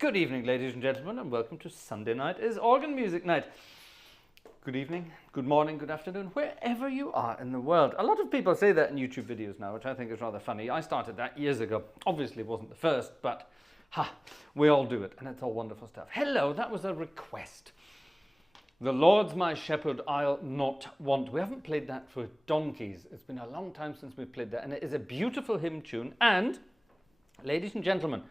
Good evening, ladies and gentlemen, and welcome to Sunday Night is Organ Music Night. Good evening, good morning, good afternoon, wherever you are in the world. A lot of people say that in YouTube videos now, which I think is rather funny. I started that years ago. Obviously, it wasn't the first, but we all do it, and it's all wonderful stuff. Hello, that was a request. The Lord's my shepherd, I'll not want. We haven't played that for donkeys. It's been a long time since we've played that, and it is a beautiful hymn tune. And, ladies and gentlemen,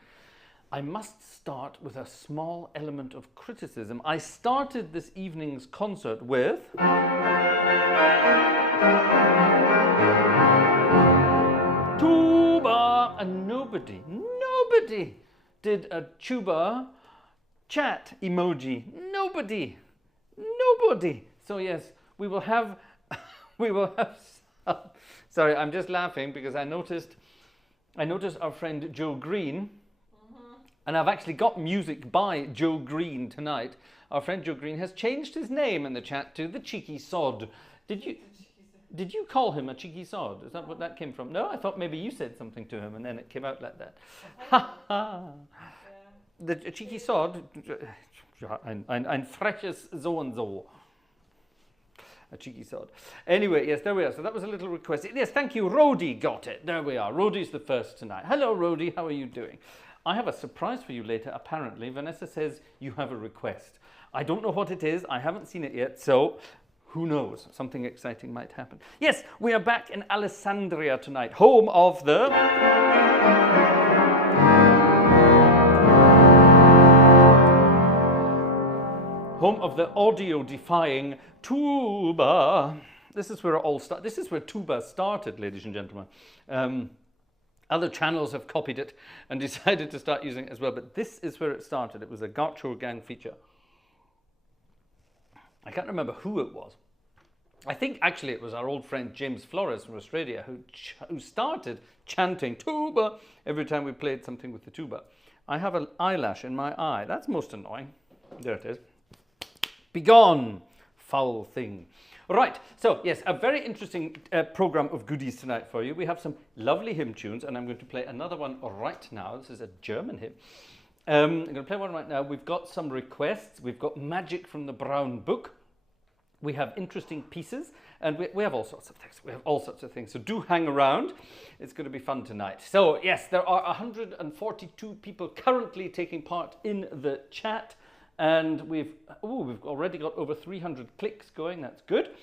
I must start with a small element of criticism. I started this evening's concert with tuba, and nobody did a tuba chat emoji. Nobody. So yes, we will have some. Sorry, I'm just laughing because I noticed our friend Joe Green. And I've actually got music by Joe Green tonight. Our friend Joe Green has changed his name in the chat to the Cheeky Sod. Did you call him a cheeky sod? Is that what that came from? No, I thought maybe you said something to him and then it came out like that. Ha ha! The cheeky sod, ein freches so and so. A cheeky sod. Anyway, yes, there we are. So that was a little request. Yes, thank you. Rhodey got it. There we are. Rhodey's the first tonight. Hello, Rhodey. How are you doing? I have a surprise for you later, apparently. Vanessa says you have a request. I don't know what it is. I haven't seen it yet, so who knows? Something exciting might happen. Yes, we are back in Alessandria tonight, home of the audio-defying tuba. This is where it all started. This is where tuba started, ladies and gentlemen. Other channels have copied it and decided to start using it as well, but this is where it started. It was a Gartshore Gang feature. I can't remember who it was. I think actually it was our old friend James Flores from Australia who started chanting tuba every time we played something with the tuba. I have an eyelash in my eye. That's most annoying. There it is. Begone, foul thing. Right, so yes, a very interesting program of goodies tonight for you. We have some lovely hymn tunes, and I'm going to play another one right now. This is a German hymn. I'm going to play one right now. We've got some requests. We've got magic from the Brown Book. We have interesting pieces, and we have all sorts of things. We have all sorts of things, so do hang around. It's going to be fun tonight. So yes, there are 142 people currently taking part in the chat. And we've already got over 300 clicks going. That's good.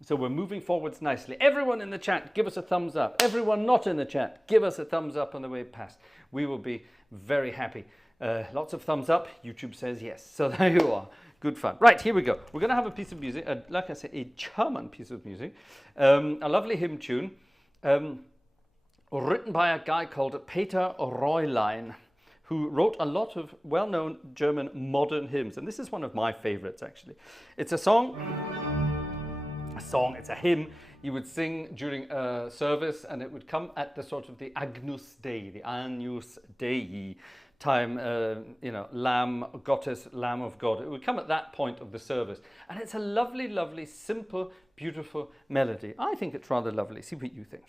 So we're moving forwards nicely. Everyone in the chat, give us a thumbs up. Everyone not in the chat, give us a thumbs up on the way past. We will be very happy. Lots of thumbs up. YouTube says yes. So there you are. Good fun. Right, here we go. We're going to have a piece of music, like I said, a German piece of music. A lovely hymn tune written by a guy called Peter Roylein, who wrote a lot of well-known German modern hymns. And this is one of my favorites, actually. It's it's a hymn you would sing during a service, and it would come at the sort of the Agnus Dei time, Lamb, Gottes, Lamb of God. It would come at that point of the service. And it's a lovely, lovely, simple, beautiful melody. I think it's rather lovely. See what you think.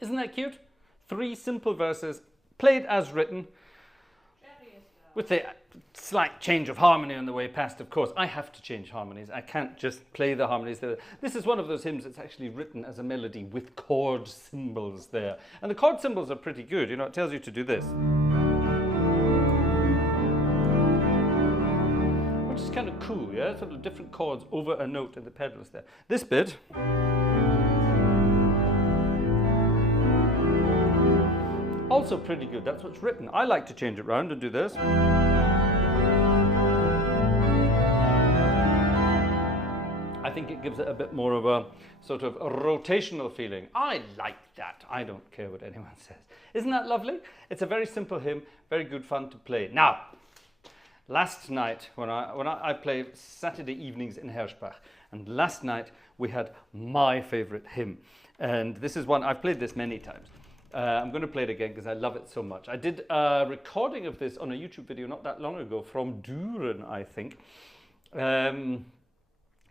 Isn't that cute? 3 simple verses, played as written, with the slight change of harmony on the way past, of course. I have to change harmonies. I can't just play the harmonies there. This is one of those hymns that's actually written as a melody with chord symbols there. And the chord symbols are pretty good. You know, it tells you to do this, which is kind of cool, yeah? Sort of different chords over a note in the pedals there. This bit, also pretty good. That's what's written. I like to change it around and do this. I think it gives it a bit more of a sort of a rotational feeling. I like that. I don't care what anyone says. Isn't that lovely? It's a very simple hymn, very good fun to play. Now, last night, when I play Saturday evenings in Herschbach, and last night we had my favorite hymn. And this is one, I've played this many times. I'm going to play it again because I love it so much. I did a recording of this on a YouTube video not that long ago from Düren, I think.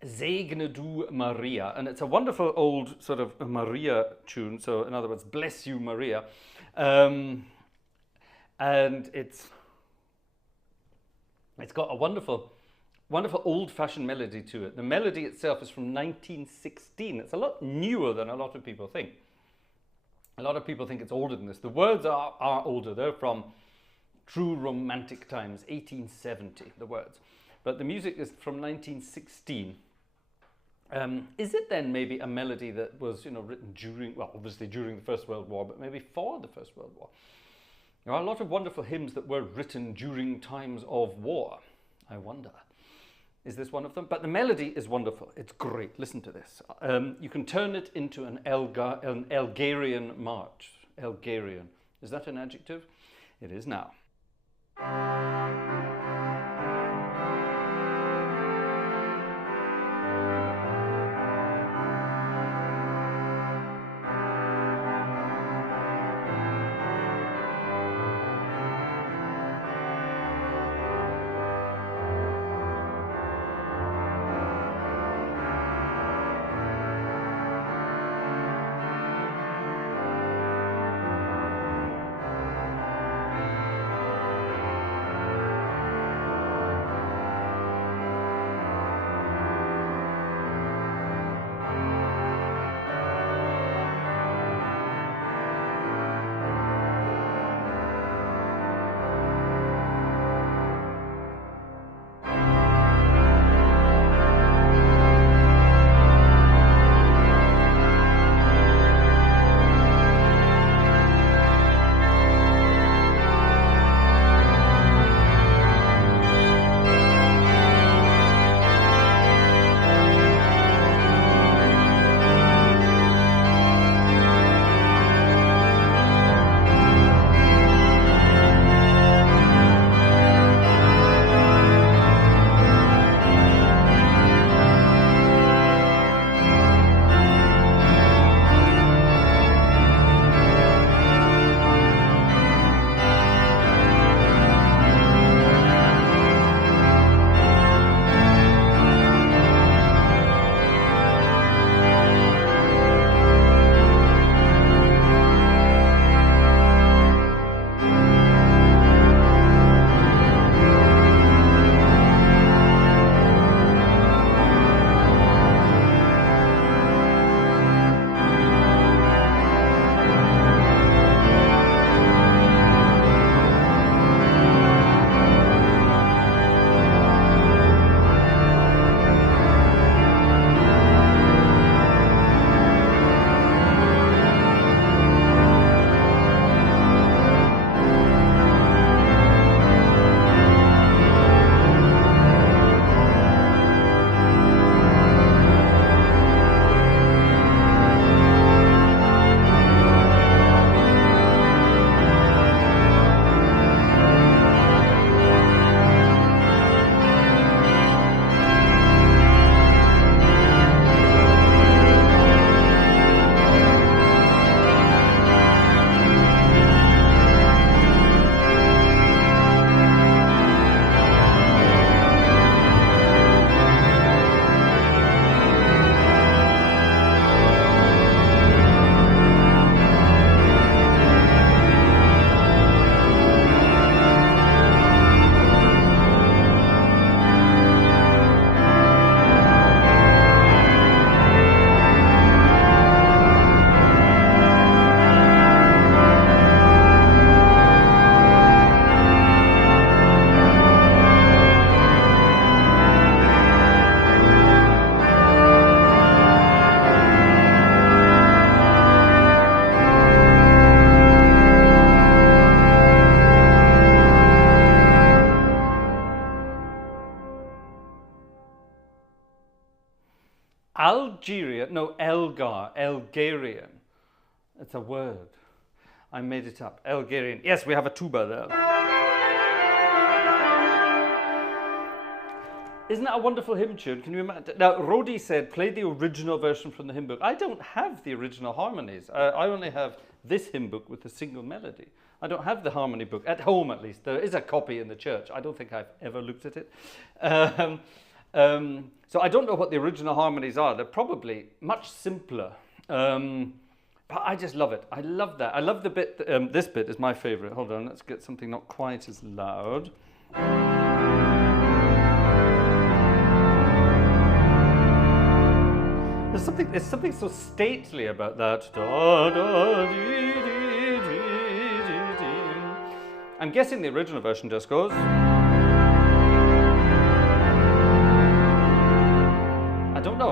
Segne du Maria. And it's a wonderful old sort of Maria tune. So in other words, bless you Maria. And it's got a wonderful old-fashioned melody to it. The melody itself is from 1916. It's a lot newer than a lot of people think. A lot of people think it's older than this. The words are older. They're from true romantic times, 1870, the words. But the music is from 1916. Is it then maybe a melody that was, you know, written during, well, obviously during the First World War, but maybe for the First World War? There are a lot of wonderful hymns that were written during times of war. I wonder. Is this one of them? But the melody is wonderful. It's great. Listen to this. You can turn it into an Elgarian March. Elgarian. Is that an adjective? It is now. Algeria, no, Elgarian. It's a word. I made it up. Elgarian. Yes, we have a tuba there. Isn't that a wonderful hymn tune? Can you imagine? Now, Rodi said, play the original version from the hymn book. I don't have the original harmonies. I only have this hymn book with a single melody. I don't have the harmony book, at home at least. There is a copy in the church. I don't think I've ever looked at it. So I don't know what the original harmonies are. They're probably much simpler. But I just love it. I love that. I love the bit, this bit is my favorite. Hold on, let's get something not quite as loud. There's something so stately about that. I'm guessing the original version just goes. I don't know.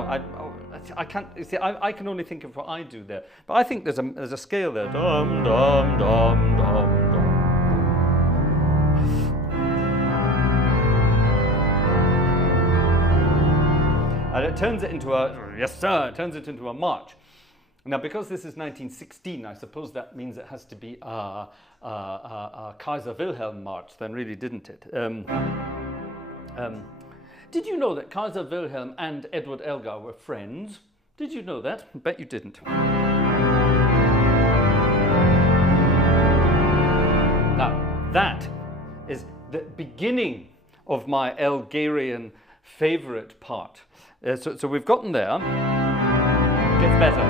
I can't see. I can only think of what I do there. But I think there's a scale there. Dum dum dum dum dum. And it turns it into a, yes sir, it turns it into a march. Now, because this is 1916, I suppose that means it has to be a Kaiser Wilhelm March, then really, didn't it? Did you know that Kaiser Wilhelm and Edward Elgar were friends? Did you know that? I bet you didn't. Now, that is the beginning of my Elgarian favorite part. So we've gotten there. It gets better.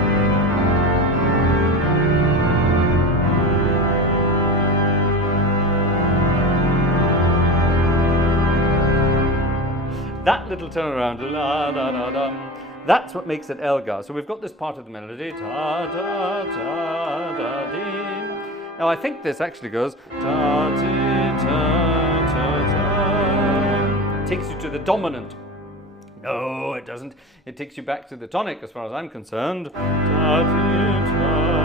That little turnaround, la da da dum, that's what makes it Elgar. So we've got this part of the melody, ta ta ta da dee. Now I think this actually goes ta ti ta ta ta. It takes you to the dominant. No, it doesn't. It takes you back to the tonic, as far as I'm concerned. Ta ti ta.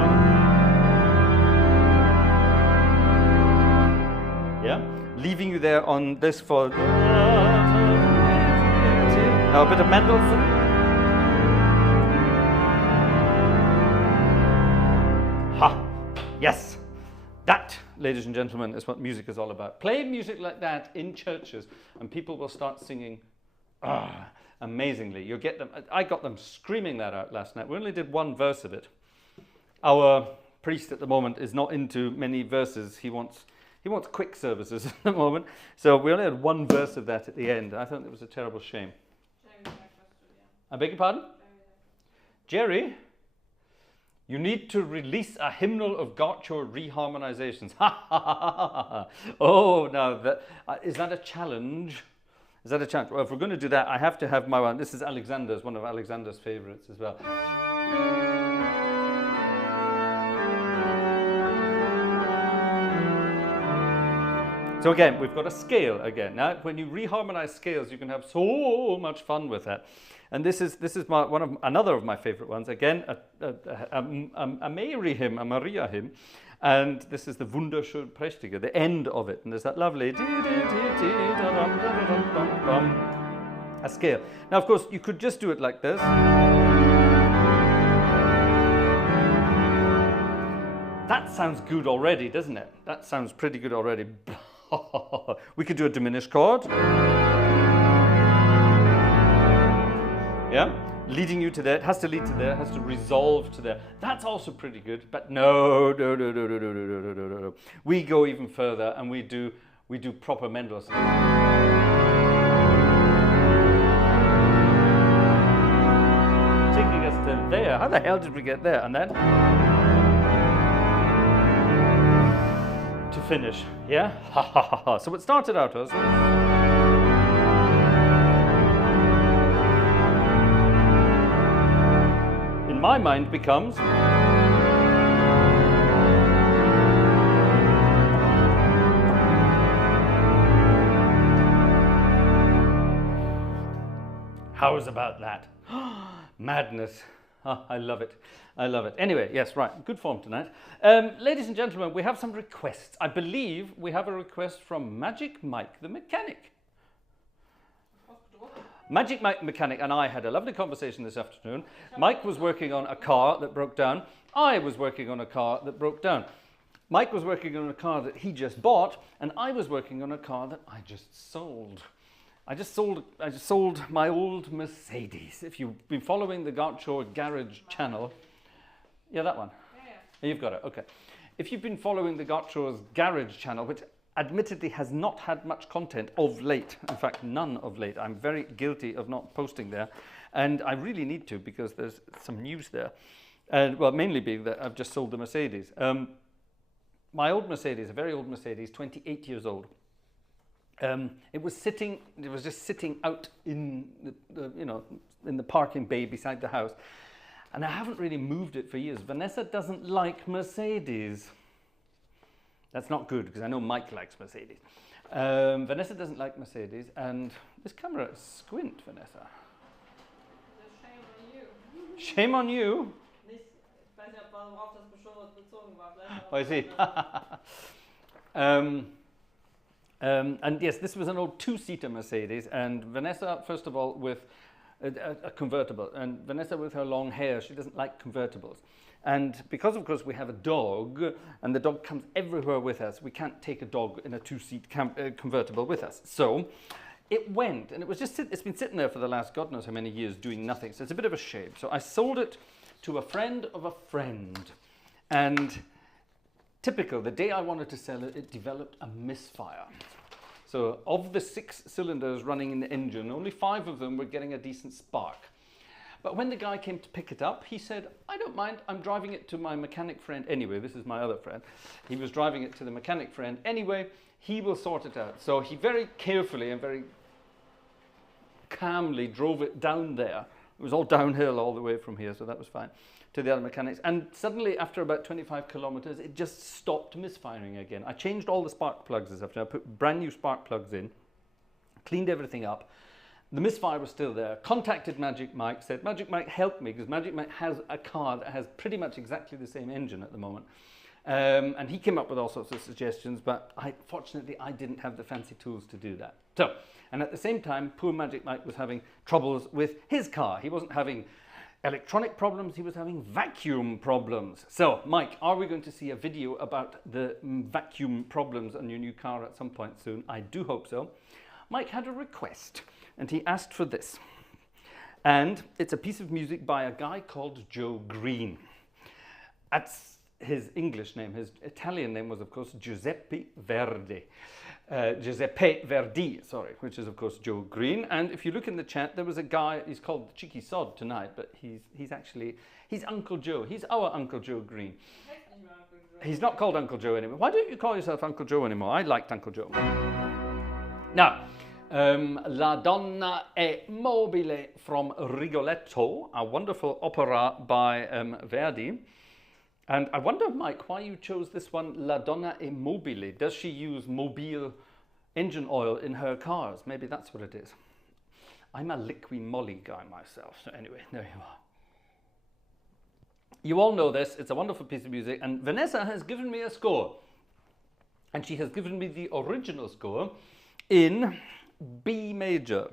Yeah, leaving you there on this for. Now a bit of Mendelssohn. Ha! Yes! That, ladies and gentlemen, is what music is all about. Play music like that in churches and people will start singing amazingly. You'll get them. I got them screaming that out last night. We only did one verse of it. Our priest at the moment is not into many verses. He wants quick services at the moment. So we only had one verse of that at the end. I thought it was a terrible shame. I beg your pardon? Jerry, you need to release a hymnal of Gartshore re-harmonizations. Oh, now, is that a challenge? Is that a challenge? Well, if we're going to do that, I have to have my one. This is Alexander's, one of Alexander's favorites as well. So again, we've got a scale again. Now, when you reharmonize scales, you can have so much fun with that. And this is another of my favorite ones. Again, a Mary hymn, a Maria hymn, and this is the Wunderschön Prächtige, the end of it. And there's that lovely a scale. Now, of course, you could just do it like this. That sounds good already, doesn't it? That sounds pretty good already. We could do a diminished chord. Yeah, leading you to there. It has to lead to there. It has to resolve to there. That's also pretty good. But no. We go even further, and we do proper Mendelssohn. Taking us to there. How the hell did we get there? And then to finish. Yeah. So it started out as. In my mind becomes how's about that? Madness. Oh, I love it. I love it. Anyway, yes, right. Good form tonight. Ladies and gentlemen, we have some requests. I believe we have a request from Magic Mike the Mechanic. Magic Mike mechanic and I had a lovely conversation this afternoon. Mike was working on a car that broke down. I was working on a car that broke down. Mike was working on a car that he just bought, and I was working on a car that I just sold. I just sold my old Mercedes. If you've been following the Gartshore Garage channel, yeah, that one. Yeah. You've got it, okay. If you've been following the Gartshore's Garage channel, which admittedly has not had much content of late, in fact, none of late. I'm very guilty of not posting there, and I really need to because there's some news there. And well, mainly being that I've just sold the Mercedes. My old Mercedes, a very old Mercedes, 28 years old. It was just sitting out in in the parking bay beside the house, and I haven't really moved it for years. Vanessa doesn't like Mercedes. That's not good because I know Mike likes Mercedes. Vanessa doesn't like Mercedes, and this camera is squint, Vanessa. Shame on you. Shame on you. I see. And yes, this was an old two-seater Mercedes, and Vanessa, first of all, with a convertible, and Vanessa with her long hair, she doesn't like convertibles. And because, of course, we have a dog, and the dog comes everywhere with us, we can't take a dog in a two-seat convertible with us. So it went, and it's been sitting there for the last God knows how many years doing nothing, so it's a bit of a shame. So I sold it to a friend of a friend, and typical, the day I wanted to sell it, it developed a misfire. So of the 6 cylinders running in the engine, only 5 of them were getting a decent spark. But when the guy came to pick it up, he said, I don't mind, I'm driving it to my mechanic friend anyway. This is my other friend. He was driving it to the mechanic friend anyway. He will sort it out. So he very carefully and very calmly drove it down there. It was all downhill all the way from here, so that was fine, to the other mechanics. And suddenly, after about 25 kilometers, it just stopped misfiring again. I changed all the spark plugs this afternoon. I put brand new spark plugs in, cleaned everything up. The misfire was still there. Contacted Magic Mike, said, Magic Mike, help me, because Magic Mike has a car that has pretty much exactly the same engine at the moment. And he came up with all sorts of suggestions, but fortunately, I didn't have the fancy tools to do that. So, and at the same time, poor Magic Mike was having troubles with his car. He wasn't having electronic problems, he was having vacuum problems. So, Mike, are we going to see a video about the vacuum problems on your new car at some point soon? I do hope so. Mike had a request, and he asked for this. And it's a piece of music by a guy called Joe Green. That's his English name. His Italian name was, of course, Giuseppe Verdi. Giuseppe Verdi, sorry, which is, of course, Joe Green. And if you look in the chat, there was a guy, he's called Cheeky Sod tonight, but he's Uncle Joe. He's our Uncle Joe Green. He's not called Uncle Joe anymore. Why don't you call yourself Uncle Joe anymore? I liked Uncle Joe. Now, La Donna è Mobile from Rigoletto, a wonderful opera by Verdi. And I wonder, Mike, why you chose this one, La Donna è Mobile. Does she use mobile engine oil in her cars? Maybe that's what it is. I'm a liqui moly guy myself. So anyway, there you are. You all know this. It's a wonderful piece of music. And Vanessa has given me a score. And she has given me the original score in B major.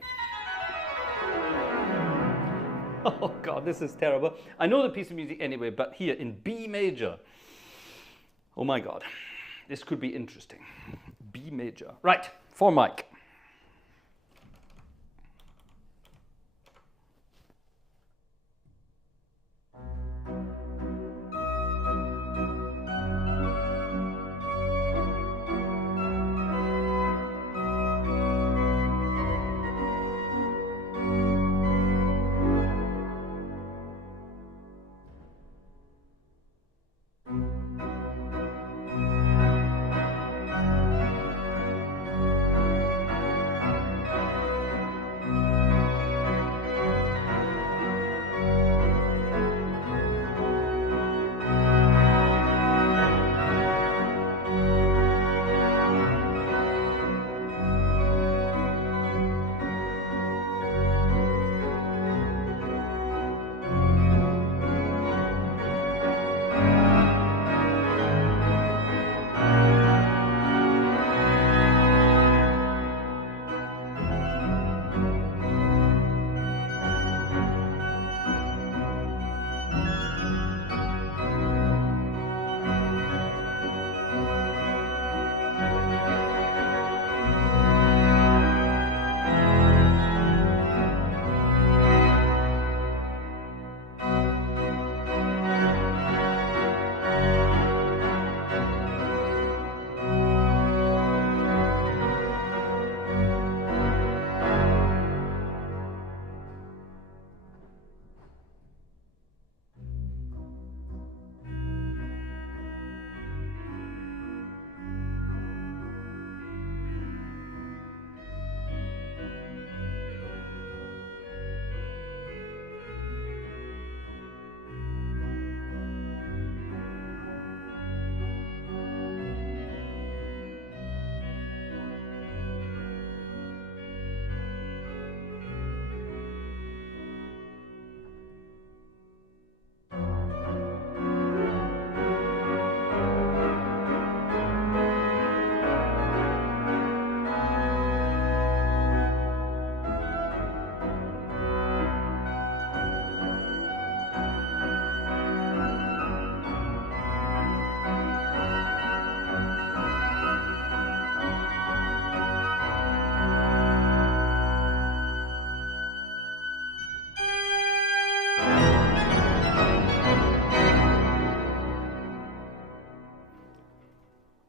Oh God, this is terrible. I know the piece of music anyway, but here in B major. Oh my God, this could be interesting. B major. Right, for Mike.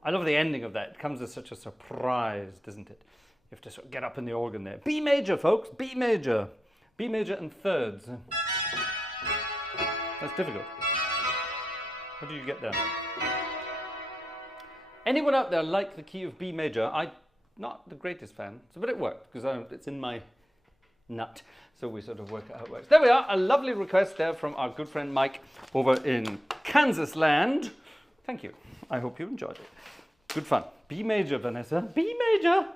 I love the ending of that. It comes as such a surprise, doesn't it? You have to sort of get up in the organ there. B major, folks, B major. B major and thirds. That's difficult. How do you get there? Anyone out there like the key of B major? I'm not the greatest fan, but it worked because it's in my nut. So we sort of work out how it works. There we are, a lovely request there from our good friend Mike over in Kansas land. Thank you. I hope you enjoyed it. Good fun. B major, Vanessa. B major.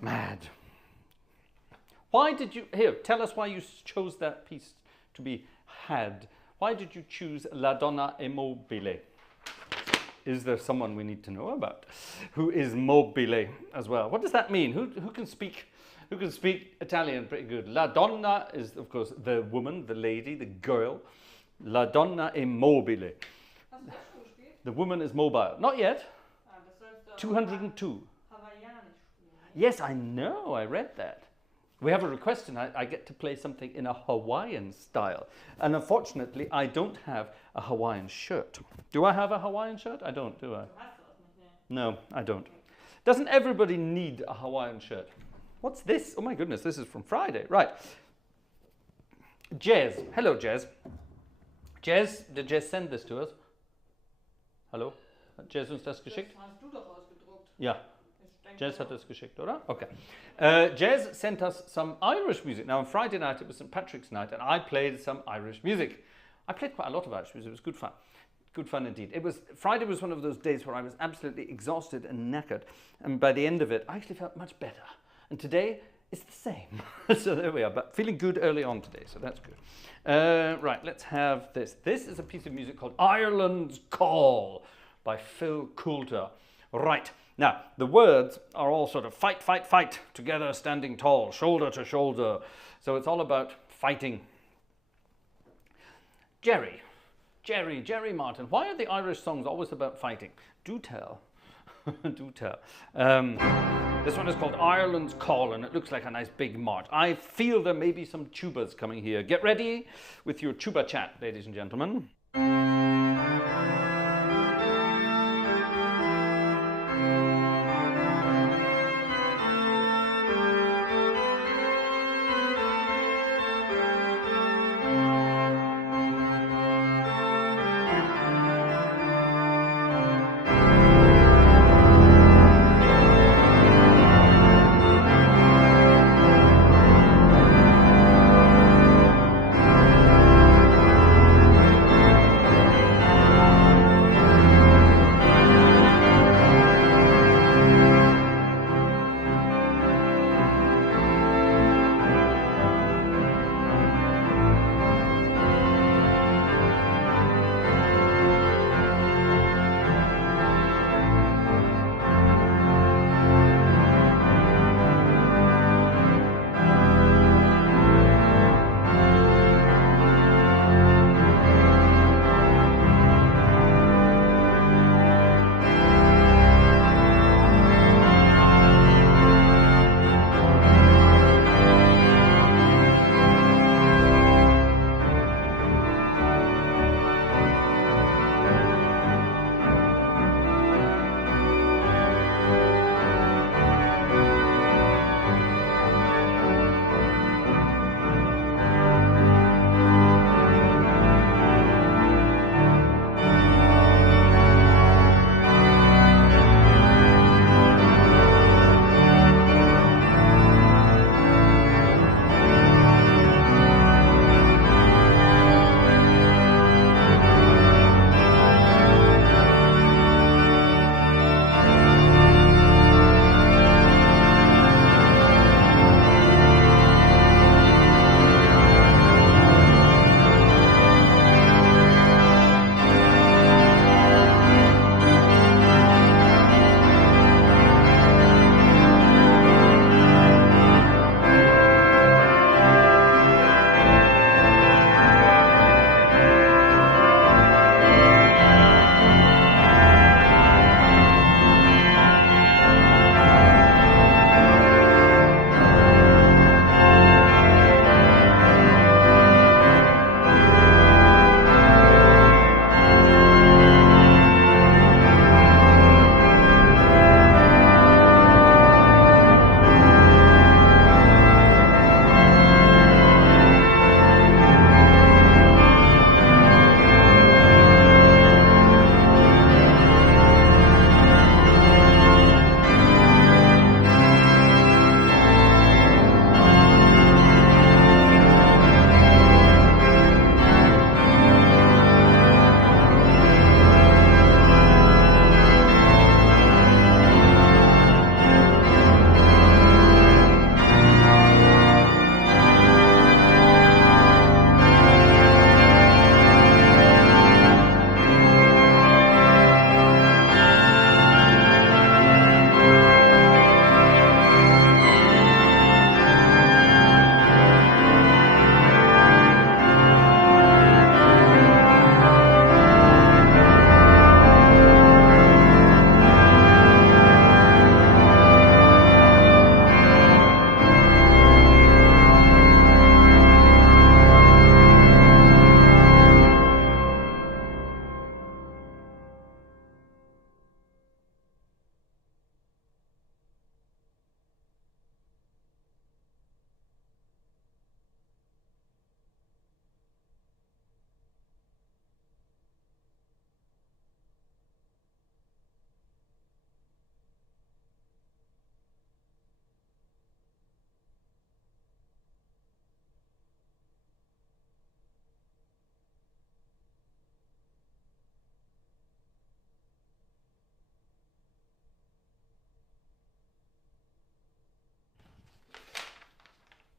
Mad. Why did you, here, tell us why you chose that piece to be had. Why did you choose La Donna è mobile? Is there someone we need to know about who is mobile as well? What does that mean? Who can speak Italian pretty good? La donna is, of course, the woman, the lady, the girl. La donna è mobile. The woman is mobile. Not yet. 202. Yes, I know. I read that. We have a request tonight. I get to play something in a Hawaiian style. And unfortunately, I don't have a Hawaiian shirt. Do I have a Hawaiian shirt? I don't, do I? No, I don't. Doesn't everybody need a Hawaiian shirt? What's this? Oh my goodness, this is from Friday. Right. Jez. Hello, Jez. Jez, did Jez send this to us? Hallo? Hat Jez uns das geschickt? Hast du doch ausgedruckt. Ja. Jez hat das geschickt, oder? Okay. Jez sent us some Irish music. Now, on Friday night, it was St. Patrick's night, and I played some Irish music. I played quite a lot of Irish music. It was good fun. Good fun indeed. Friday was one of those days where I was absolutely exhausted and knackered. And by the end of it, I actually felt much better. And today, it's the same. So there we are. But feeling good early on today, so that's good. Right, let's have this. This is a piece of music called Ireland's Call by Phil Coulter. Right. Now, the words are all sort of fight, fight, fight, together standing tall, shoulder to shoulder. So it's all about fighting. Jerry Martin. Why are the Irish songs always about fighting? Do tell. Do tell. This one is called Ireland's Call, and it looks like a nice big march. I feel there may be some tubas coming here. Get ready with your tuba chat, ladies and gentlemen.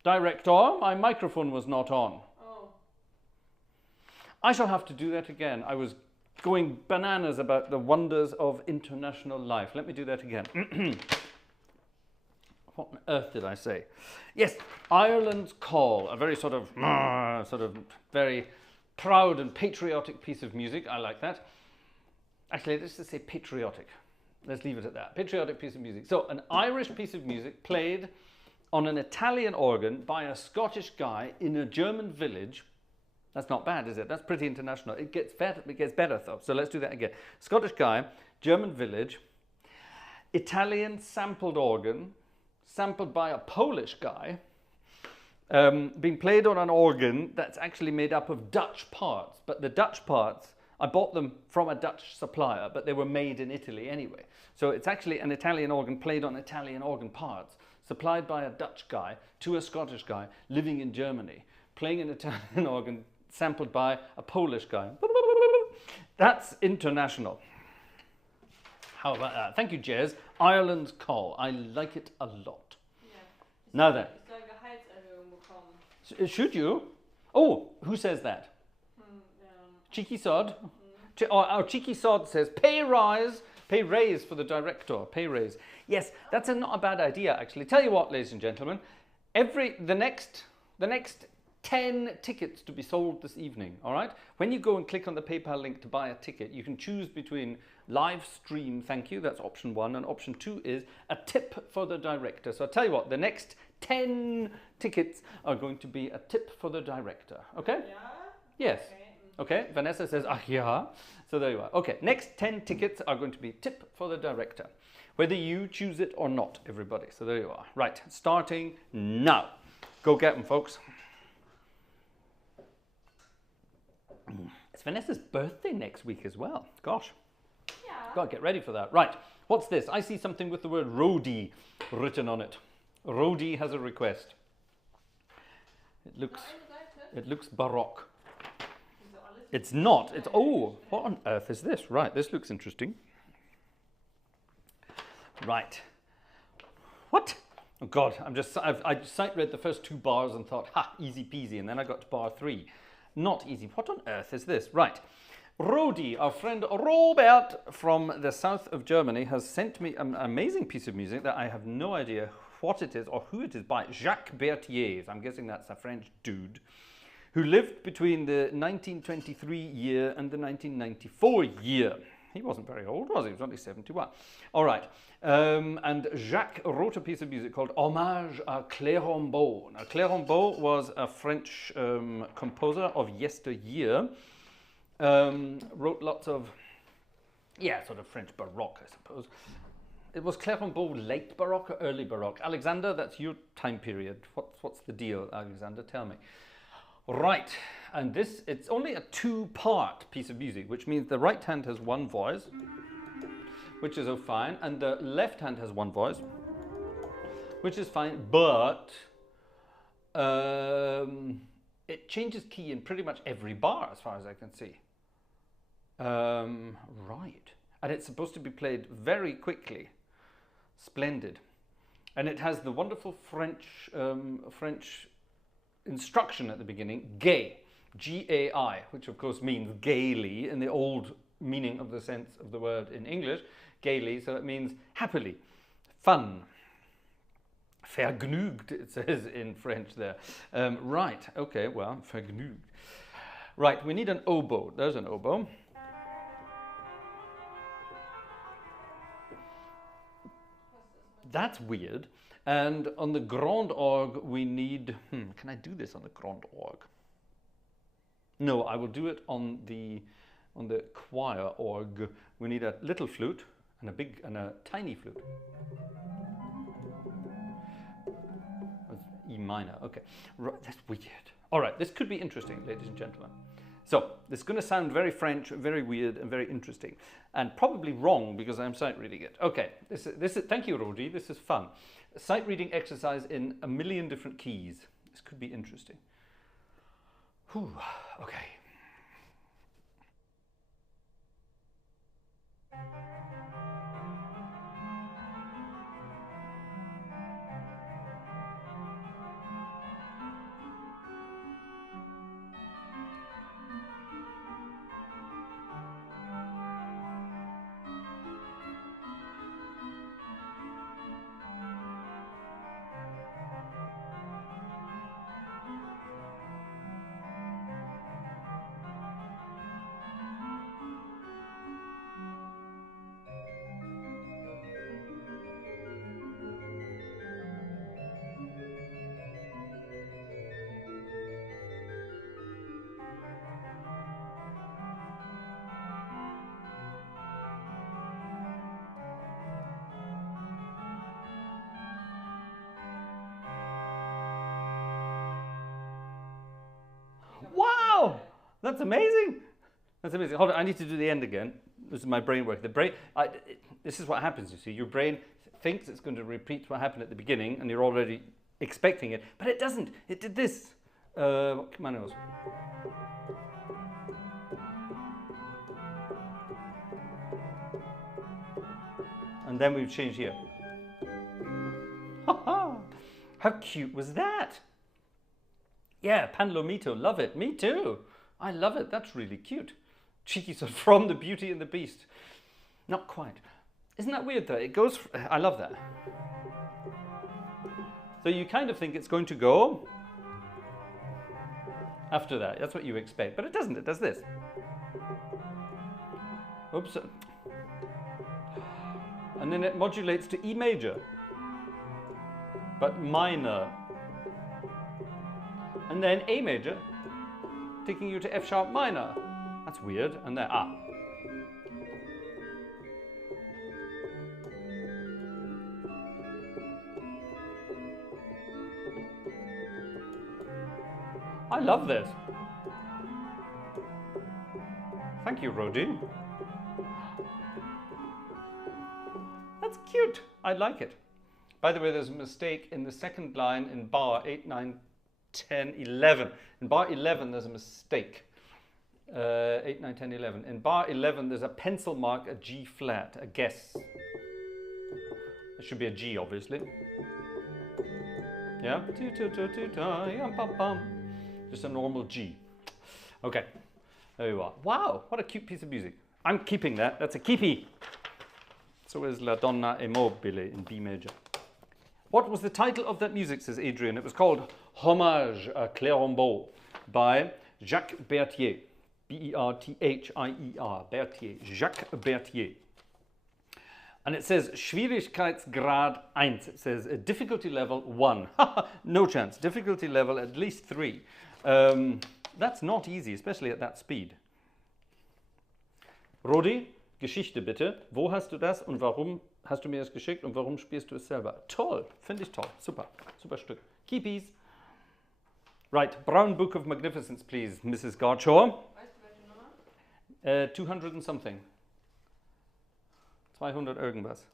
Director, my microphone was not on. Oh. I shall have to do that again. I was going bananas about the wonders of international life. Let me do that again. What on earth did I say? Yes, Ireland's Call, a very sort of very proud and patriotic piece of music. I like that. Actually, let's just say patriotic. Let's leave it at that. Patriotic piece of music. So, an Irish piece of music played on an Italian organ by a Scottish guy in a German village. That's not bad, is it? That's pretty international. It gets better though. So let's do that again. Scottish guy, German village, Italian sampled organ, sampled by a Polish guy, being played on an organ that's actually made up of Dutch parts. But the Dutch parts, I bought them from a Dutch supplier, but they were made in Italy anyway. So it's actually an Italian organ played on Italian organ parts, supplied by a Dutch guy to a Scottish guy living in Germany, playing an Italian organ sampled by a Polish guy. That's international. How about that? Thank you, Jez. Ireland's Call. I like it a lot. Yeah. Now then. Ich soll Gehaltserhöhung bekommen. Should you? Oh, who says that? Cheeky Sod? Our Cheeky Sod says, pay raise for the director, pay raise. Yes, that's not a bad idea, actually. Tell you what, ladies and gentlemen, the next 10 tickets to be sold this evening, all right? When you go and click on the PayPal link to buy a ticket, you can choose between live stream, thank you, that's option 1, and option 2 is a tip for the director. So I'll tell you what, the next 10 tickets are going to be a tip for the director, okay? Yeah? Yes. Okay. Okay, Vanessa says, ah, yeah. So there you are. Okay, next 10 tickets are going to be tip for the director, whether you choose it or not, everybody. So there you are. Right, starting now. Go get them, folks. It's Vanessa's birthday next week as well. Gosh. Yeah. Got to get ready for that. Right, what's this? I see something with the word roadie written on it. Roadie has a request. It looks Baroque. It's not. It's, oh, what on earth is this? Right, this looks interesting. Right. What? Oh God, I just sight read the first 2 bars and thought, ha, easy peasy, and then I got to bar 3. Not easy. What on earth is this? Right. Rodi, our friend Robert from the south of Germany, has sent me an amazing piece of music that I have no idea what it is or who it is by. Jacques Berthier. I'm guessing that's a French dude who lived between the 1923 year and the 1994 year. He wasn't very old, was he? He was only 71. All right. And Jacques wrote a piece of music called Hommage à Clérambault. Now, Clérambault was a French composer of yesteryear. Wrote lots of, yeah, sort of French Baroque, I suppose. It was Clérambault late Baroque or early Baroque? Alexander, that's your time period. What's the deal, Alexander? Tell me. Right, and this, it's only a 2-part piece of music, which means the right hand has 1 voice, which is fine, and the left hand has 1 voice, which is fine, but it changes key in pretty much every bar, as far as I can see. Right, and it's supposed to be played very quickly. Splendid. And it has the wonderful French instruction at the beginning, gay, G-A-I, which of course means gaily in the old meaning of the sense of the word in English, gaily, so it means happily, fun, vergnügt, it says in French there. Right, okay, well, vergnügt. Right, we need an oboe. There's an oboe. That's weird. And on the grand orgue, we need, can I do this on the grand orgue? No, I will do it on the choir orgue. We need a little flute and a big and a tiny flute. That's E minor, okay. Right, that's weird. All right, this could be interesting, ladies and gentlemen. So, this is going to sound very French, very weird, and very interesting. And probably wrong, because I'm sight reading it. Okay, this is thank you, Rodi, this is fun. A sight reading exercise in a million different keys. This could be interesting. Whew, okay. That's amazing. That's amazing. Hold on, I need to do the end again. This is my brain work. This is what happens, you see. Your brain thinks it's going to repeat what happened at the beginning, and you're already expecting it, but it doesn't. It did this. Manos. And then we've changed here. How cute was that? Yeah, Panlomito, love it. Me too. I love it. That's really cute. Cheeky sort of from the Beauty and the Beast. Not quite. Isn't that weird though? It goes, I love that. So you kind of think it's going to go after that. That's what you expect, but it doesn't. It does this. Oops. And then it modulates to E major, but minor. And then A major, taking you to F sharp minor. That's weird. And then ah. I love this. Thank you, Rodi. That's cute. I like it. By the way, there's a mistake in the second line in bar 8, 9, 10, 11. In bar 11, there's a mistake. 8, 9, 10, 11. In bar 11, there's a pencil mark, a G flat, a guess. It should be a G, obviously. Yeah? Just a normal G. Okay, there you are. Wow, what a cute piece of music. I'm keeping that. That's a keepy. So is La Donna e Mobile in B major. What was the title of that music, says Adrian? It was called Hommage à Clérambault by Jacques Berthier. B-E-R-T-H-I-E-R. Berthier. Jacques Berthier. And it says Schwierigkeitsgrad 1. It says difficulty level 1. No chance. Difficulty level at least 3. That's not easy, especially at that speed. Rodi, Geschichte bitte. Wo hast du das und warum hast du mir das geschickt und warum spielst du es selber? Toll, finde ich toll. Super, super Stück. Keepies. Right, Brown Book of Magnificence, please, Mrs. Gartshore. Weißt du welche Nummer? 200 and something. 200 irgendwas.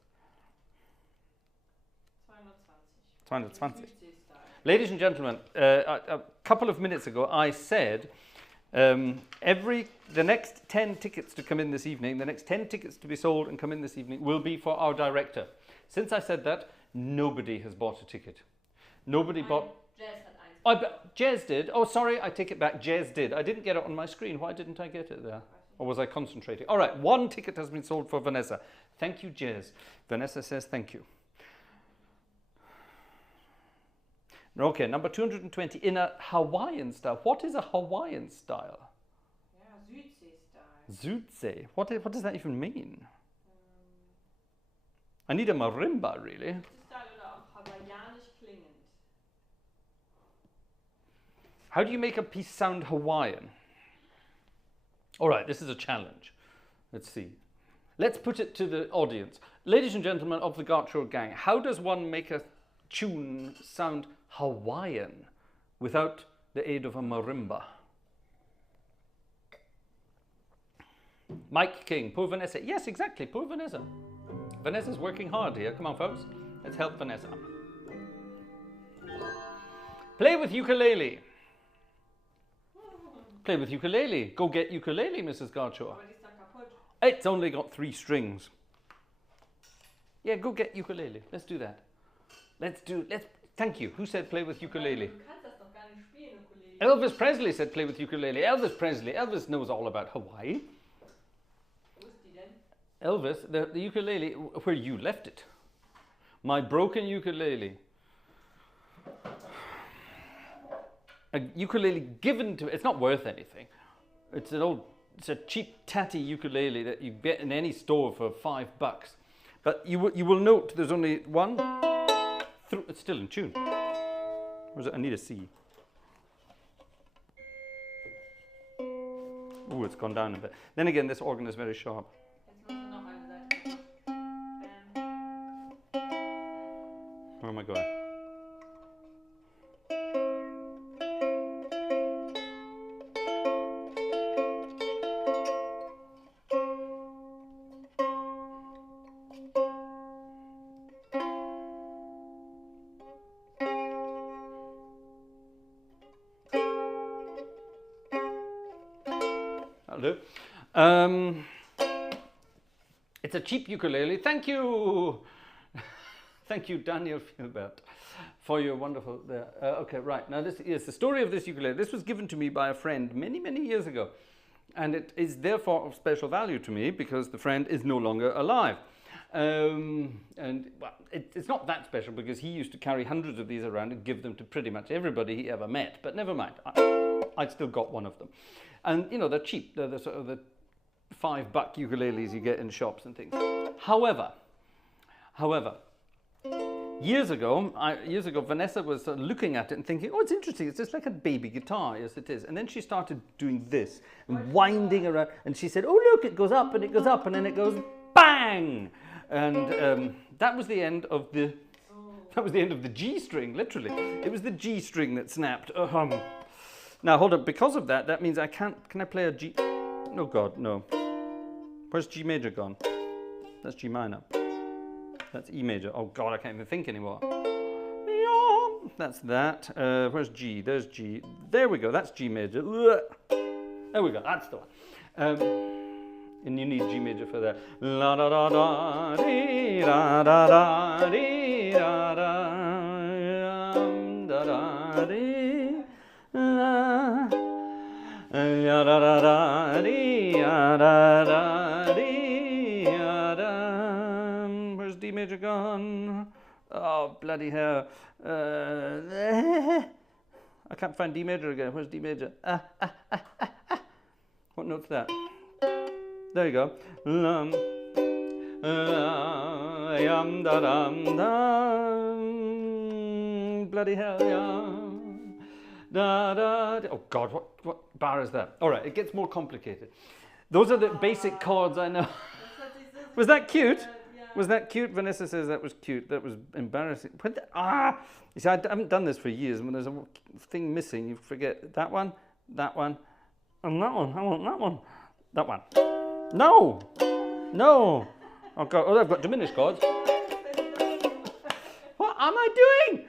220. Ladies and gentlemen, a couple of minutes ago I said the next 10 tickets to come in this evening, the next 10 tickets to be sold and come in this evening will be for our director. Since I said that, nobody has bought a ticket. Nobody bought... Jez did. Oh, sorry, I take it back. Jez did. I didn't get it on my screen. Why didn't I get it there? Or was I concentrating? All right, 1 ticket has been sold for Vanessa. Thank you, Jez. Vanessa says thank you. Okay, number 220 in a Hawaiian style. What is a Hawaiian style? Yeah, Südsee style. Südsee. What does that even mean? I need a marimba, really. Style oder auch hawaiianisch klingend. How do you make a piece sound Hawaiian? All right, this is a challenge. Let's see. Let's put it to the audience. Ladies and gentlemen of the Gartshore Gang, how does one make a tune sound Hawaiian without the aid of a marimba? Mike King, poor Vanessa. Yes, exactly, poor Vanessa. Vanessa's working hard here. Come on, folks. Let's help Vanessa. Play with ukulele. Play with ukulele. Go get ukulele, Mrs. Gartshore. Aber die ist dann kaputt. It's only got 3 strings. Yeah, go get ukulele. Let's do that. Thank you. Who said play with ukulele? Du kannst das doch gar nicht spielen, Ukulele. Elvis Presley said play with ukulele. Elvis Presley. Elvis knows all about Hawaii. Wo ist die denn? Elvis, the ukulele, where you left it. My broken ukulele. A ukulele given to, it's not worth anything. It's a cheap tatty ukulele that you get in any store for $5. But you will note there's only one. It's still in tune. Or is it? I need a C. Oh, it's gone down a bit. Then again, this organ is very sharp. Jetzt musst du noch eine Seite. Where am I going? that'll do. It's a cheap ukulele. Thank you. Thank you, Daniel Filbert, for your wonderful... okay, right. Now, this is the story of this ukulele. This was given to me by a friend many, many years ago. And it is therefore of special value to me because the friend is no longer alive. And well, it's not that special because he used to carry hundreds of these around and give them to pretty much everybody he ever met. But never mind, I'd still got one of them. And, you know, they're cheap. They're the sort of the $5 ukuleles you get in shops and things. However, years ago, Vanessa was looking at it and thinking, oh, it's interesting. It's just like a baby guitar. Yes, it is. And then she started doing this and winding around. And she said, oh, look, it goes up and it goes up and then it goes bang. And that was the end of the G string, literally. It was the G string that snapped. Now, hold on. Because of that, that means I can't... Can I play a G... Oh, God, no. Where's G major gone? That's G minor. That's E major. Oh, God, I can't even think anymore. That's that. Where's G? There's G. There we go. That's G major. There we go. That's the one. And you need G major for that. La da da da dee da da da dee da da da da dee la da da da dee da da dee da. Where's D major gone? Oh, bloody hell. I can't find D major again. Where's D major? What note's that? There you go. Yum da dum dum. Bloody hell, yum. Da da. Oh God, what bar is that? All right, it gets more complicated. Those are the basic chords I know. Was that cute? Was that cute? Vanessa says that was cute. That was embarrassing. You see, I haven't done this for years. When there's a thing missing, you forget that one, and that one. I want that one. That one. No! No! Oh, God. Oh, I've got diminished chords. What am I doing?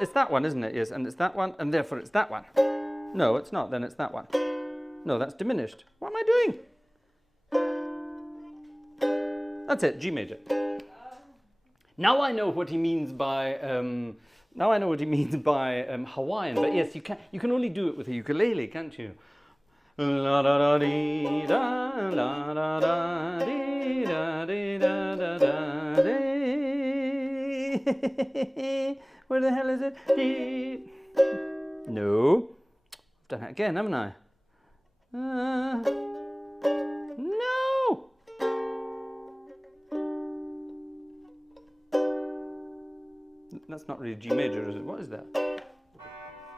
It's that one, isn't it? Yes, and it's that one, and therefore it's that one. No, it's not. Then it's that one. No, that's diminished. What am I doing? That's it, G major. Now I know what he means by Hawaiian. But yes, you can only do it with a ukulele, can't you? La da da dee da la da da dee da dee da da da dee. Where the hell is it? Dee. No, I've done it again, haven't I? No. That's not really G major, is it? What is that?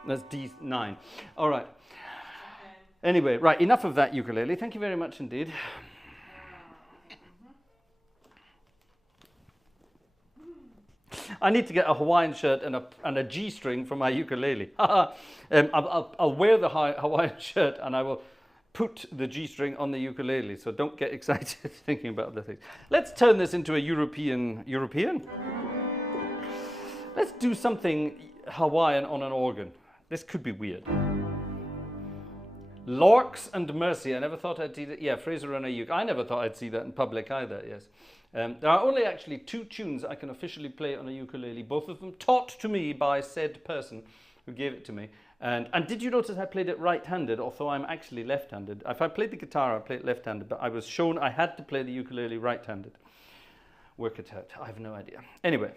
That's D9. All right. Anyway, right, enough of that ukulele. Thank you very much indeed. I need to get a Hawaiian shirt and a G string for my ukulele. I'll wear the Hawaiian shirt and I will put the G string on the ukulele. So don't get excited thinking about other things. Let's turn this into a European? Let's do something Hawaiian on an organ. This could be weird. Larks and Mercy. I never thought I'd see that. Yeah, Fraser on a uke. I never thought I'd see that in public either, yes. There are only actually 2 tunes I can officially play on a ukulele, both of them taught to me by said person who gave it to me. And did you notice I played it right-handed, although I'm actually left-handed? If I played the guitar, I played it left-handed, but I was shown I had to play the ukulele right-handed. Work it out. I have no idea. Anyway.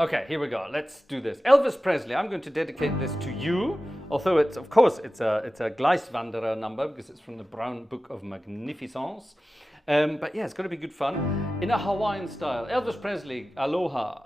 Okay, here we go. Let's do this. Elvis Presley. I'm going to dedicate this to you, although it's, of course, it's a Gleiswanderer number because it's from the Brown Book of Magnificence. But yeah, it's going to be good fun in a Hawaiian style. Elvis Presley, Aloha.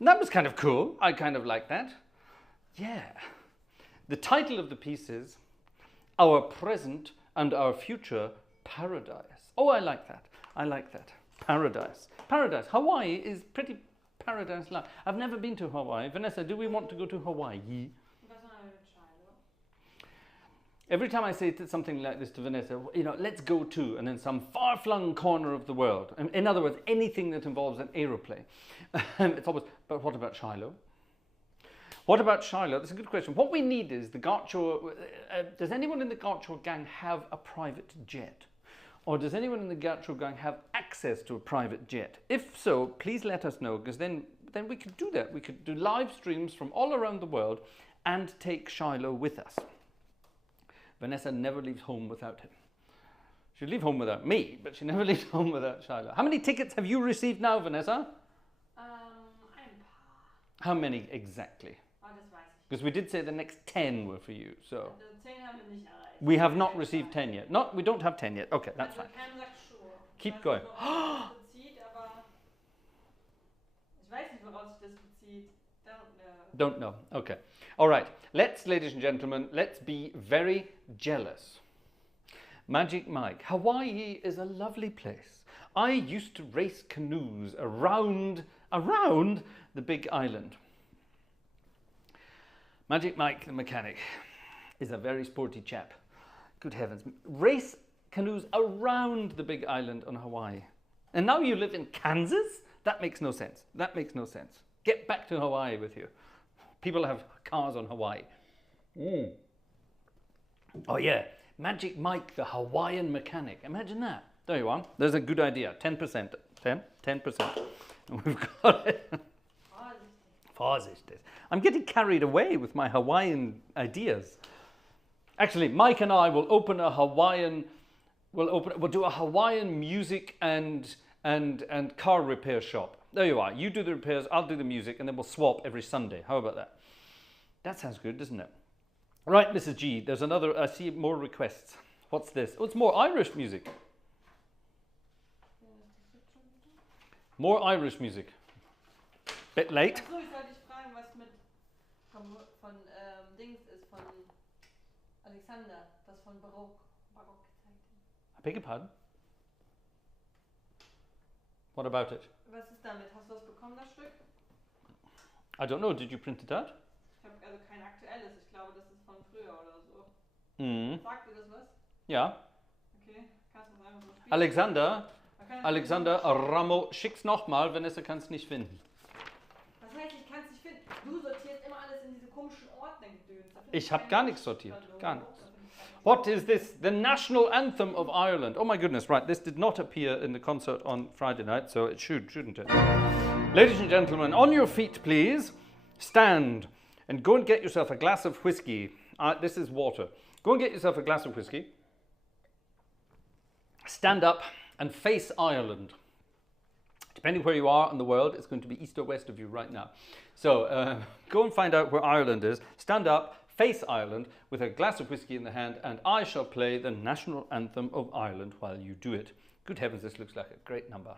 And that was kind of cool. I kind of like that. Yeah. The title of the piece is Our Present and Our Future Paradise. Oh, I like that. I like that. Paradise. Paradise. Hawaii is pretty paradise-like. I've never been to Hawaii. Vanessa, do we want to go to Hawaii? Every time I say something like this to Vanessa, you know, let's go to, and in some far-flung corner of the world. In other words, anything that involves an aeroplane. It's always, but what about Shiloh? What about Shiloh? That's a good question. What we need is the Gartshore. Does anyone in the Gartshore Gang have a private jet? Or does anyone in the Gartshore Gang have access to a private jet? If so, please let us know, because then we could do that. We could do live streams from all around the world and take Shiloh with us. Vanessa never leaves home without him. She'll leave home without me, but she never leaves home without Shiloh. How many tickets have you received now, Vanessa? Ein paar. How many exactly? Oh, das weiß ich. Because we did say the next 10 were for you, so. 10 haben wir nicht erreicht. We have not received 10 yet. Not, we don't have 10 yet. Okay, that's fine. Keiner sagt sure. Keep going. Aber ich weiß nicht, woraus sich das bezieht. Don't know. Okay. All right. Let's, ladies and gentlemen, let's be very jealous. Magic Mike. Hawaii is a lovely place. I used to race canoes around the big island. Magic Mike, the mechanic, is a very sporty chap. Good heavens. Race canoes around the big island on Hawaii. And now you live in Kansas? That makes no sense. That makes no sense. Get back to Hawaii with you. People have cars on Hawaii. Oh yeah, Magic Mike, the Hawaiian mechanic. Imagine that. There you are. There's a good idea. 10%. 10%. And we've got it. Vorsichtig. I'm getting carried away with my Hawaiian ideas. Actually, Mike and I will open a Hawaiian. We'll do a Hawaiian music and car repair shop. There you are. You do the repairs, I'll do the music, and then we'll swap every Sunday. How about that? That sounds good, doesn't it? Right, Mrs. G, there's another, I see more requests. What's this? Oh, it's more Irish music. More Irish music. Bit late. Achso, ich wollte dich fragen, was mit von Dings ist, von Alexander, das von Baroque gezeigt hat. I beg your pardon? What about it? Was ist damit? Hast du was bekommen, das Stück? I don't know. Did you print it out? Ich habe also kein aktuelles. Ich glaube, das ist von früher oder so. Mhm. Sagt dir das was? Ja. Okay, kannst du das einfach so spielen? Alexander Ramo, schick's nochmal, Vanessa kann es nicht finden. Was heißt, ich kann es nicht finden? Du sortierst immer alles in diese komischen Ordner-Gedöns. Ich habe gar nichts sortiert. Gar nichts. What is this? The national anthem of Ireland. Oh my goodness, right. This did not appear in the concert on Friday night, so it shouldn't it? Ladies and gentlemen, on your feet, please. Stand and go and get yourself a glass of whiskey. This is water. Go and get yourself a glass of whiskey. Stand up and face Ireland. Depending where you are in the world, it's going to be east or west of you right now. So go and find out where Ireland is. Stand up. Face Ireland with a glass of whiskey in the hand, and I shall play the national anthem of Ireland while you do it. Good heavens, this looks like a great number.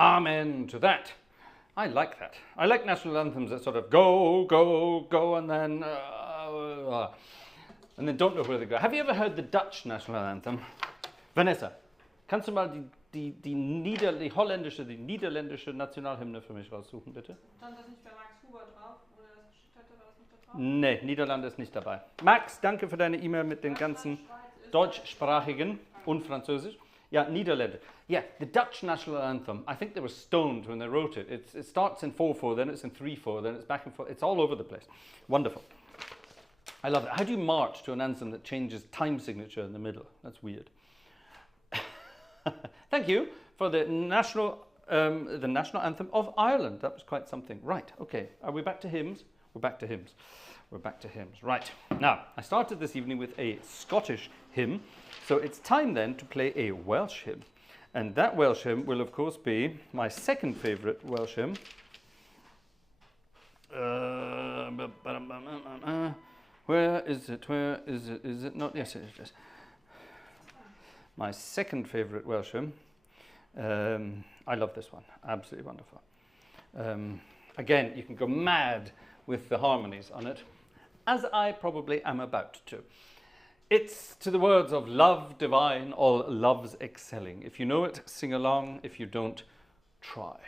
Amen to that. I like that. I like national anthems that sort of go, go, go, and then don't know where they go. Have you ever heard the Dutch national anthem? Vanessa, Kannst du mal die niederländische Nationalhymne für mich raussuchen, bitte? Stand das nicht bei Max Huber drauf, wo er das geschickt hatte, war das nicht da drauf? Nee, Niederlande ist nicht dabei. Max, danke für deine E-Mail mit den ganzen deutschsprachigen und Französisch. Ja, Niederlande. Yeah, the Dutch national anthem. I think they were stoned when they wrote it. It starts in 4/4, then it's in 3/4, then it's back and forth. It's all over the place. Wonderful. I love it. How do you march to an anthem that changes time signature in the middle? That's weird. Thank you for the national anthem of Ireland. That was quite something. Right, okay. Are we back to hymns? We're back to hymns. We're back to hymns. Right. Now, I started this evening with a Scottish hymn. So it's time then to play a Welsh hymn. And that Welsh hymn will, of course, be my second favourite Welsh hymn. Where is it? Where is it? Is it not? Yes, it is. My second favourite Welsh hymn. I love this one. Absolutely wonderful. Again, you can go mad with the harmonies on it, as I probably am about to. It's to the words of love divine, all loves excelling. If you know it, sing along. If you don't, try.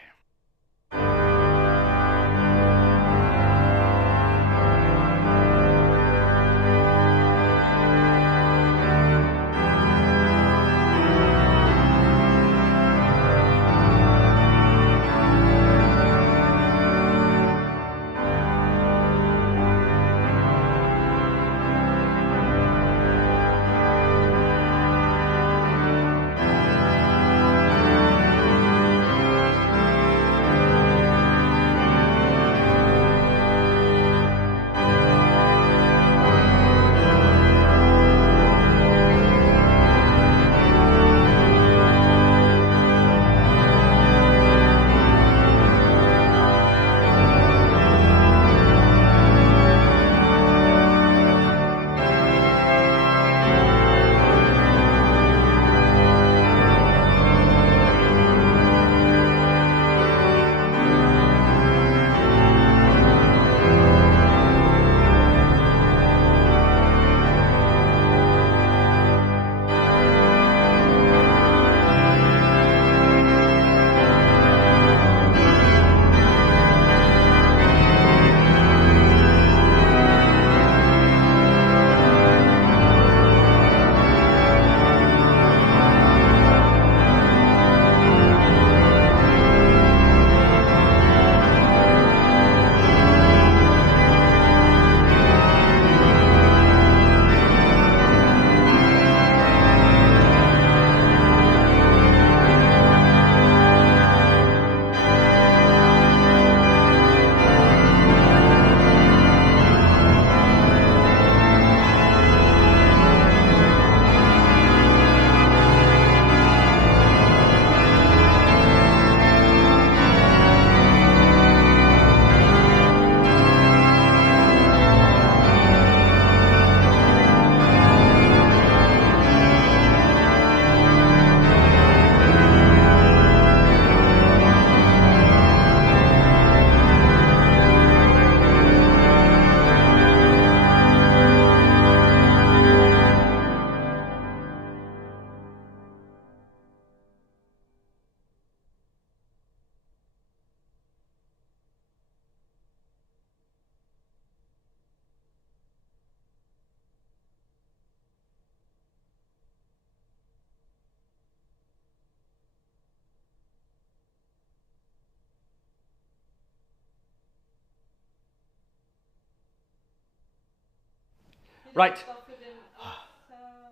Right.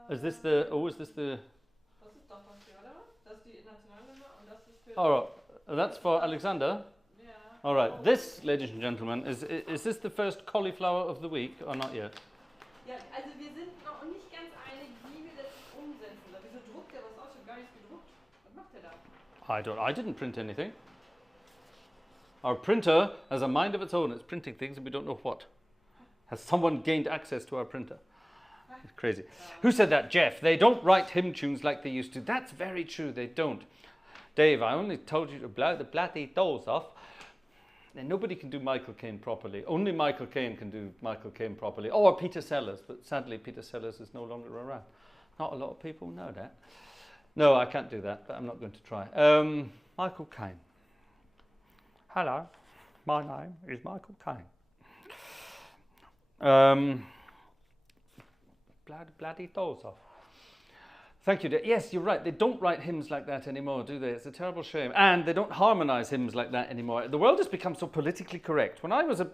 Is this the? Oh, is this the? Das ist doch was für, oder? Das ist die Nationalhymne und das ist für. All right. That's for Alexander. Yeah. All right. This, ladies and gentlemen, is this the first cauliflower of the week or not yet? Ja, also wir sind noch nicht ganz einig, wie wir das umsetzen. Wieso druckt der was aus? Ich habe gar nichts gedruckt. Was macht der da? I didn't print anything. Our printer has a mind of its own. It's printing things and we don't know what. Has someone gained access to our printer? It's crazy. Who said that? Jeff. They don't write hymn tunes like they used to. That's very true. They don't. Dave, I only told you to blow the bloody doors off. And nobody can do Michael Caine properly. Only Michael Caine can do Michael Caine properly. Or Peter Sellers. But sadly, Peter Sellers is no longer around. Not a lot of people know that. No, I can't do that, but I'm not going to try. Michael Caine. Hello, my name is Michael Caine. Bloody Thosov. Thank you. Yes, you're right. They don't write hymns like that anymore, do they? It's a terrible shame. And they don't harmonise hymns like that anymore. The world has become so politically correct. When I was a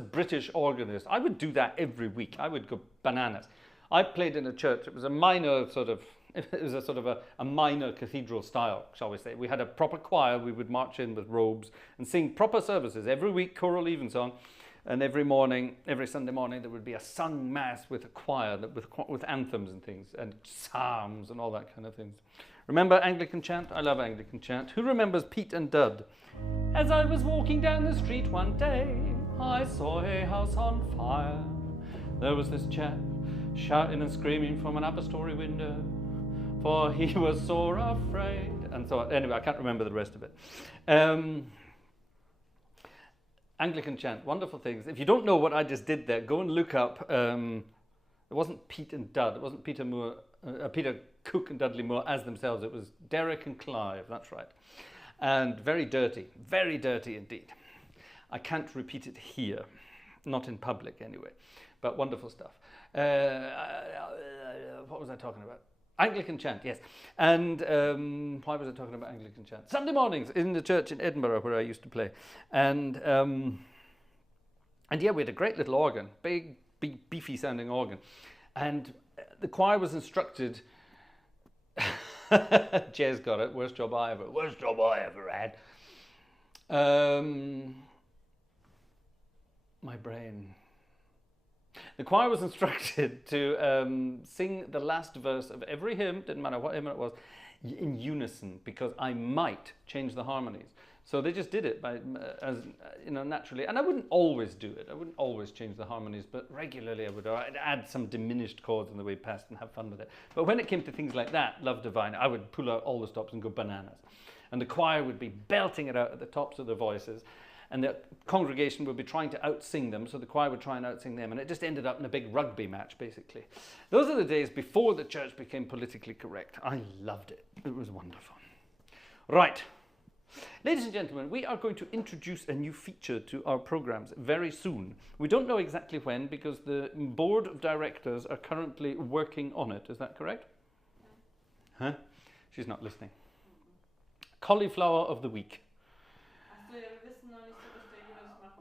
British organist, I would do that every week. I would go bananas. I played in a church. It was a minor a minor cathedral style, shall we say. We had a proper choir. We would march in with robes and sing proper services every week, choral evensong. And every morning, every Sunday morning, there would be a sung mass with a choir, with anthems and things, and psalms and all that kind of things. Remember Anglican chant? I love Anglican chant. Who remembers Pete and Dud? As I was walking down the street one day, I saw a house on fire. There was this chap shouting and screaming from an upper story window, for he was sore afraid. And so on. Anyway, I can't remember the rest of it. Anglican chant, wonderful things. If you don't know what I just did there, go and look up. It wasn't Pete and Dud. It wasn't Peter Cook and Dudley Moore as themselves. It was Derek and Clive. That's right. And very dirty indeed. I can't repeat it here, not in public anyway. But wonderful stuff. What was I talking about? Anglican chant, yes. And why was I talking about Anglican chant? Sunday mornings in the church in Edinburgh where I used to play. And yeah, we had a great little organ, big, beefy sounding organ. And the choir was instructed, Jez got it, worst job I ever had. My brain. The choir was instructed to sing the last verse of every hymn, didn't matter what hymn it was, in unison, because I might change the harmonies. So they just did it naturally. And I wouldn't always do it. I wouldn't always change the harmonies, but regularly I would. I'd add some diminished chords on the way past and have fun with it. But when it came to things like that, Love Divine, I would pull out all the stops and go bananas. And the choir would be belting it out at the tops of their voices. And the congregation would be trying to out-sing them, so the choir would try and out-sing them, and it just ended up in a big rugby match, basically. Those are the days before the church became politically correct. I loved it. It was wonderful. Right. Ladies and gentlemen, we are going to introduce a new feature to our programs very soon. We don't know exactly when, because the board of directors are currently working on it. Is that correct? Huh? She's not listening. Cauliflower of the week.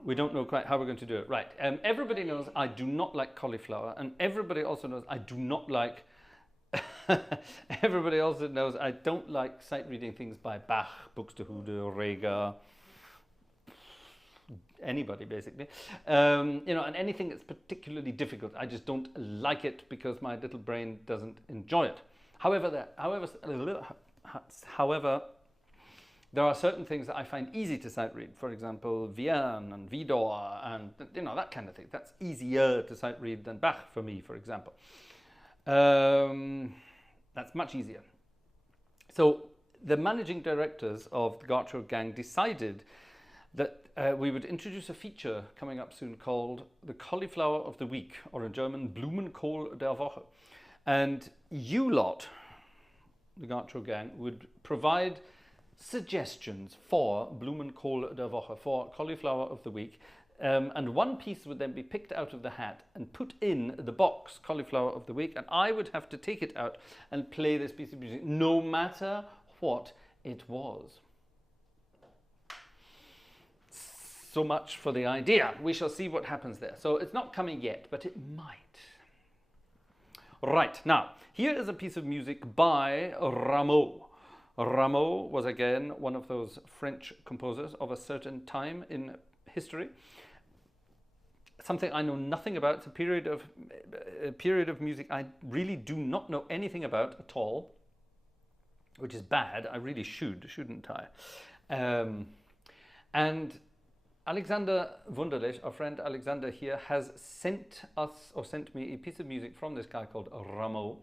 We don't know quite how we're going to do it. Right. Everybody knows I do not like cauliflower, and everybody also knows I do not like... everybody also knows I don't like sight reading things by Bach, Buxtehude, Reger, anybody basically. And anything that's particularly difficult, I just don't like it because my little brain doesn't enjoy it. However, there are certain things that I find easy to sight read. For example, Vierne and Widor and that kind of thing. That's easier to sight read than Bach for me, for example. That's much easier. So the managing directors of the Gartshore Gang decided that we would introduce a feature coming up soon called the Cauliflower of the Week, or in German, Blumenkohl der Woche. And you lot, the Gartshore Gang, would provide suggestions for Blumenkohl der Woche, for Cauliflower of the Week, and one piece would then be picked out of the hat and put in the box, Cauliflower of the Week, and I would have to take it out and play this piece of music, no matter what it was. So much for the idea. We shall see what happens there. So it's not coming yet, but it might. Right, now, here is a piece of music by Rameau. Rameau was again one of those French composers of a certain time in history. Something I know nothing about. It's a period of music I really do not know anything about at all, which is bad. I really shouldn't I? And Alexander Wunderlich, our friend Alexander here, has sent me a piece of music from this guy called Rameau,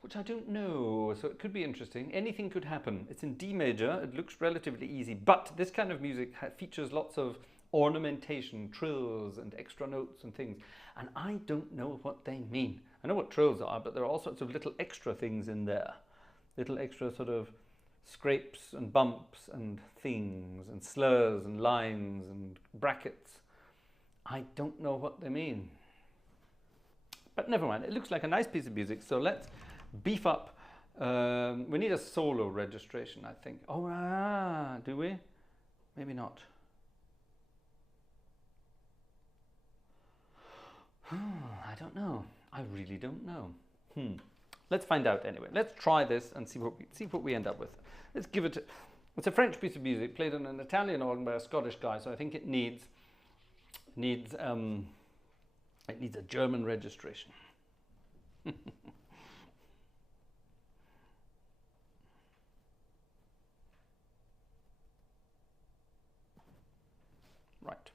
which I don't know, so it could be interesting. Anything could happen. It's in D major, it looks relatively easy, but this kind of music features lots of ornamentation, trills and extra notes and things. And I don't know what they mean. I know what trills are, but there are all sorts of little extra things in there. Little extra sort of scrapes and bumps and things and slurs and lines and brackets. I don't know what they mean. But never mind, it looks like a nice piece of music, so let's beef up. We need a solo registration, I think. Oh, do we? Maybe not. I don't know. I really don't know. Let's find out anyway. Let's try this and see what we end up with. Let's give it. It's a French piece of music played on an Italian organ by a Scottish guy, so I think it needs a German registration. Right.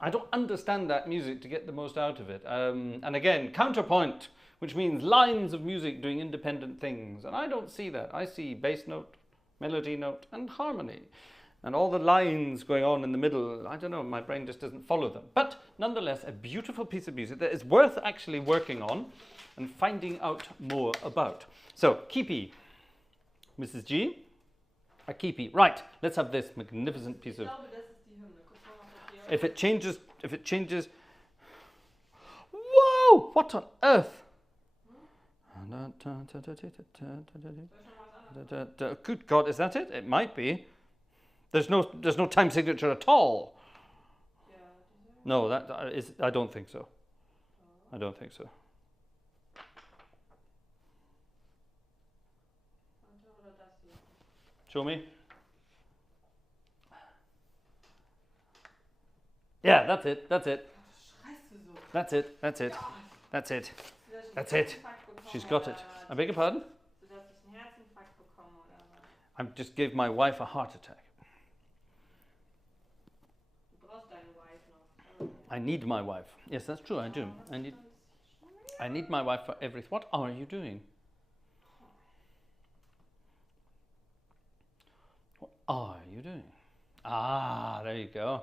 I don't understand that music to get the most out of it. And again, counterpoint, which means lines of music doing independent things. And I don't see that. I see bass note, melody note, and harmony. And all the lines going on in the middle, I don't know, my brain just doesn't follow them. But nonetheless, a beautiful piece of music that is worth actually working on and finding out more about. So, Kipi, Mrs. G, a Kipi. Right, let's have this magnificent piece of... If it changes, whoa! What on earth? Good God, is that it? It might be. There's no time signature at all. No, that is. I don't think so. I don't think so. Show me. Yeah, that's it. That's it. That's it. That's it. That's it. That's it. She's got it. I beg your pardon? I just gave my wife a heart attack. I need my wife. Yes, that's true. I do. I need my wife for everything. What are you doing? What are you doing? Ah, there you go.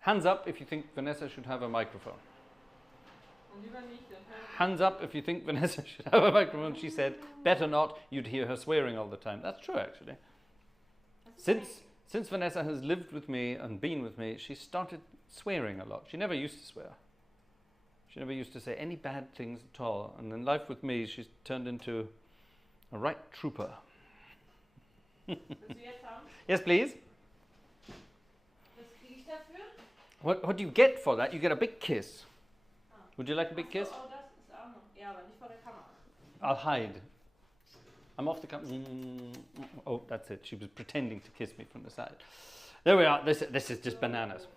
Hands up if you think Vanessa should have a microphone. Hands up if you think Vanessa should have a microphone. She said, better not, you'd hear her swearing all the time. That's true, actually. Since Vanessa has lived with me and been with me, she started swearing a lot. She never used to swear. She never used to say any bad things at all. And in life with me, she's turned into a right trooper. Yes, please. What do you get for that? You get a big kiss. Would you like a big kiss? I'll hide. I'm off the camera. Oh, that's it. She was pretending to kiss me from the side. There we are. This is just bananas.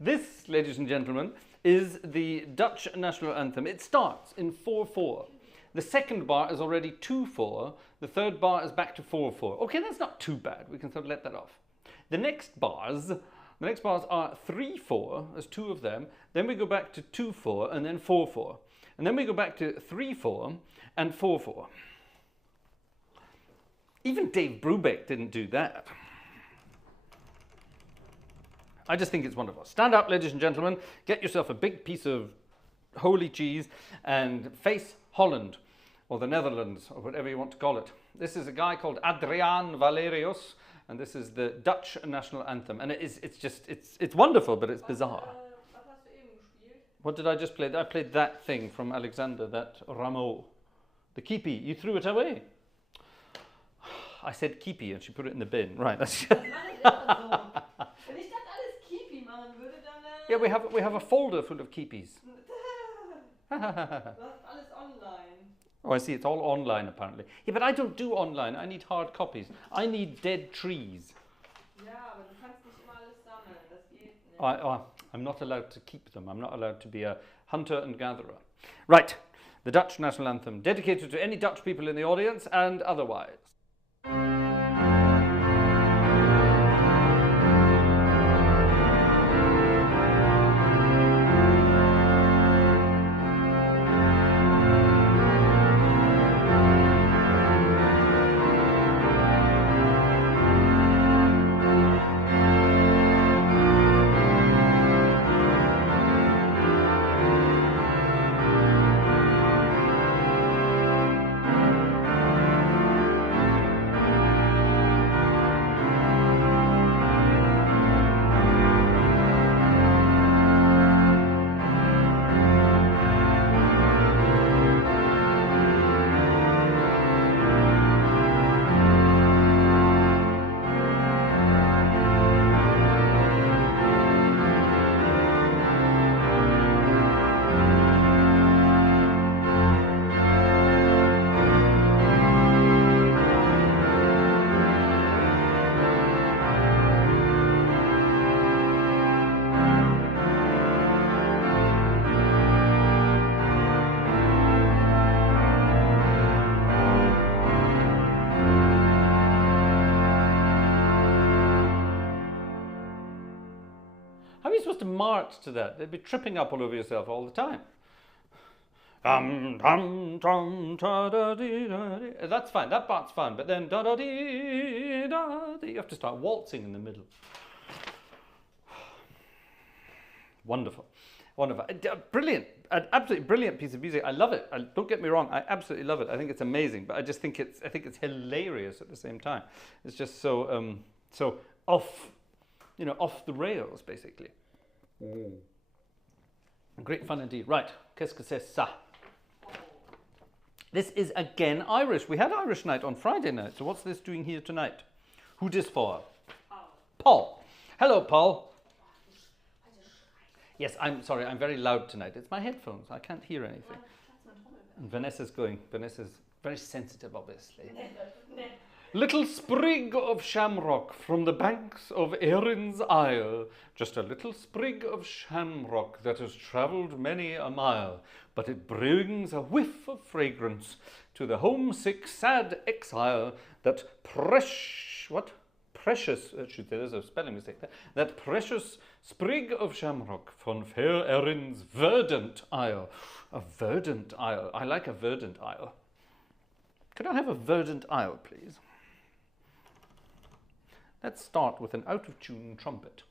This, ladies and gentlemen, is the Dutch national anthem. It starts in 4/4. The second bar is already 2/4. The third bar is back to 4/4. Okay, that's not too bad. We can sort of let that off. The next bars are 3/4. There's two of them. Then we go back to 2/4 and then 4/4. And then we go back to 3/4 and 4/4. Even Dave Brubeck didn't do that. I just think it's wonderful. Stand up, ladies and gentlemen. Get yourself a big piece of holy cheese and face Holland, or the Netherlands, or whatever you want to call it. This is a guy called Adriaan Valerius, and this is the Dutch national anthem. And it's wonderful, but it's bizarre. What did I just play? I played that thing from Alexander, that rameau. The keepy. You threw it away. I said keepy and she put it in the bin. Right. That's yeah, we have a folder full of keepies. Oh, I see. It's all online, apparently. Yeah, but I don't do online. I need hard copies. I need dead trees. I'm not allowed to keep them. I'm not allowed to be a hunter and gatherer. Right. The Dutch national anthem, dedicated to any Dutch people in the audience and otherwise. How are you supposed to march to that? They'd be tripping up all over yourself all the time. That's fine, that part's fine, but then you have to start waltzing in the middle. Wonderful. Wonderful. Brilliant. An absolutely brilliant piece of music. I love it. Don't get me wrong. I absolutely love it. I think it's amazing. But I just think it's hilarious at the same time. It's just so so off, off the rails, basically. Great fun indeed. Right. Qu'est-ce que c'est ça? This is again Irish. We had Irish night on Friday night. So what's this doing here tonight? Who this for? Paul. Hello, Paul. Yes, I'm sorry, I'm very loud tonight. It's my headphones. I can't hear anything. And Vanessa's very sensitive, obviously. Little sprig of shamrock from the banks of Erin's Isle. Just a little sprig of shamrock that has travelled many a mile. But it brings a whiff of fragrance to the homesick, sad exile that precious, there's a spelling mistake there, that precious sprig of shamrock from fair Erin's verdant isle. A verdant isle. I like a verdant isle. Could I have a verdant isle, please? Let's start with an out-of-tune trumpet.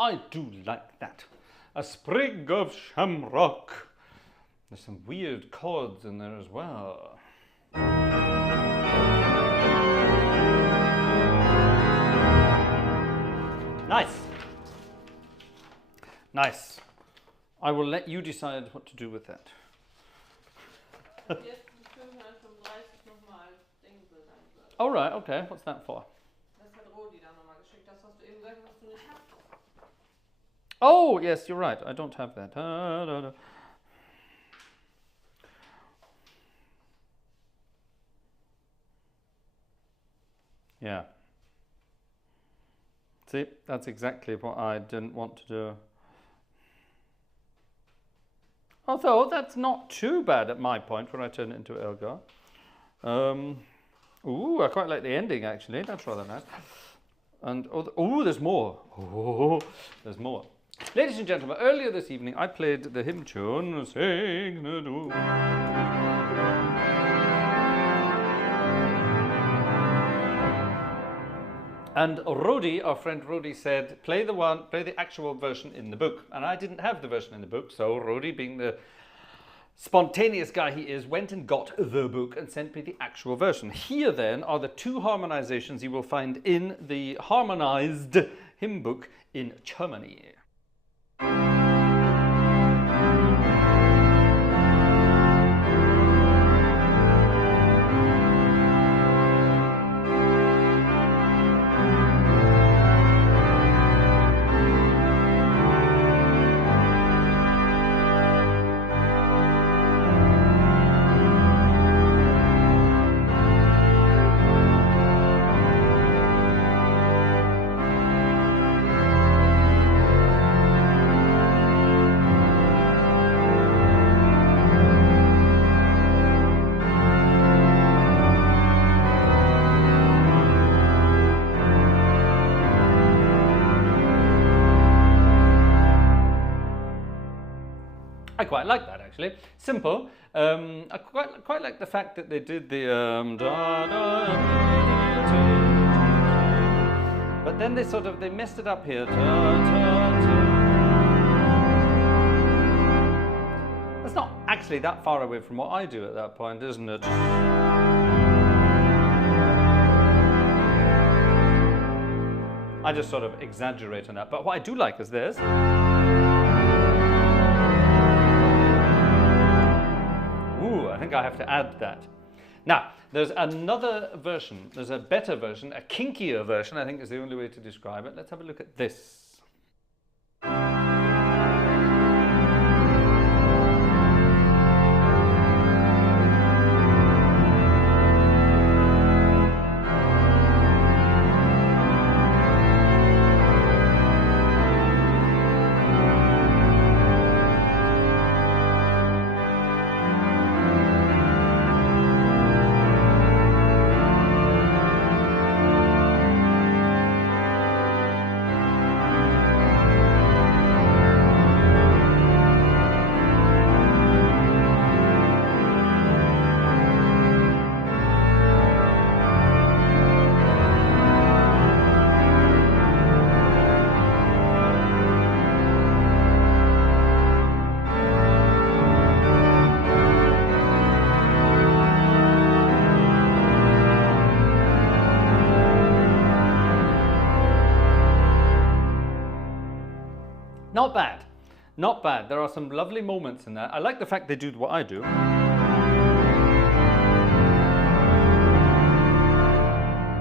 I do like that. A sprig of shamrock. There's some weird chords in there as well. Nice. Nice. I will let you decide what to do with that. All right, okay. What's that for? Oh, yes, you're right. I don't have that. Yeah. See, that's exactly what I didn't want to do. Although that's not too bad at my point when I turn it into Elgar. Ooh, I quite like the ending actually. That's rather nice. And oh, there's more. Oh, there's more. Ladies and gentlemen, earlier this evening I played the hymn tune Sing the Do. And Rodi, our friend Rodi, said, play the actual version in the book. And I didn't have the version in the book, so Rodi, being the spontaneous guy he is, went and got the book and sent me the actual version. Here then are the two harmonizations you will find in the harmonized hymn book in Germany. I quite like that actually. Simple. I quite like the fact that they did the but then they messed it up here. That's not actually that far away from what I do at that point, isn't it? I just sort of exaggerate on that. But what I do like is this. I think I have to add that. Now, there's another version. There's a better version, a kinkier version, I think is the only way to describe it. Let's have a look at this. Not bad, not bad. There are some lovely moments in that. I like the fact they do what I do.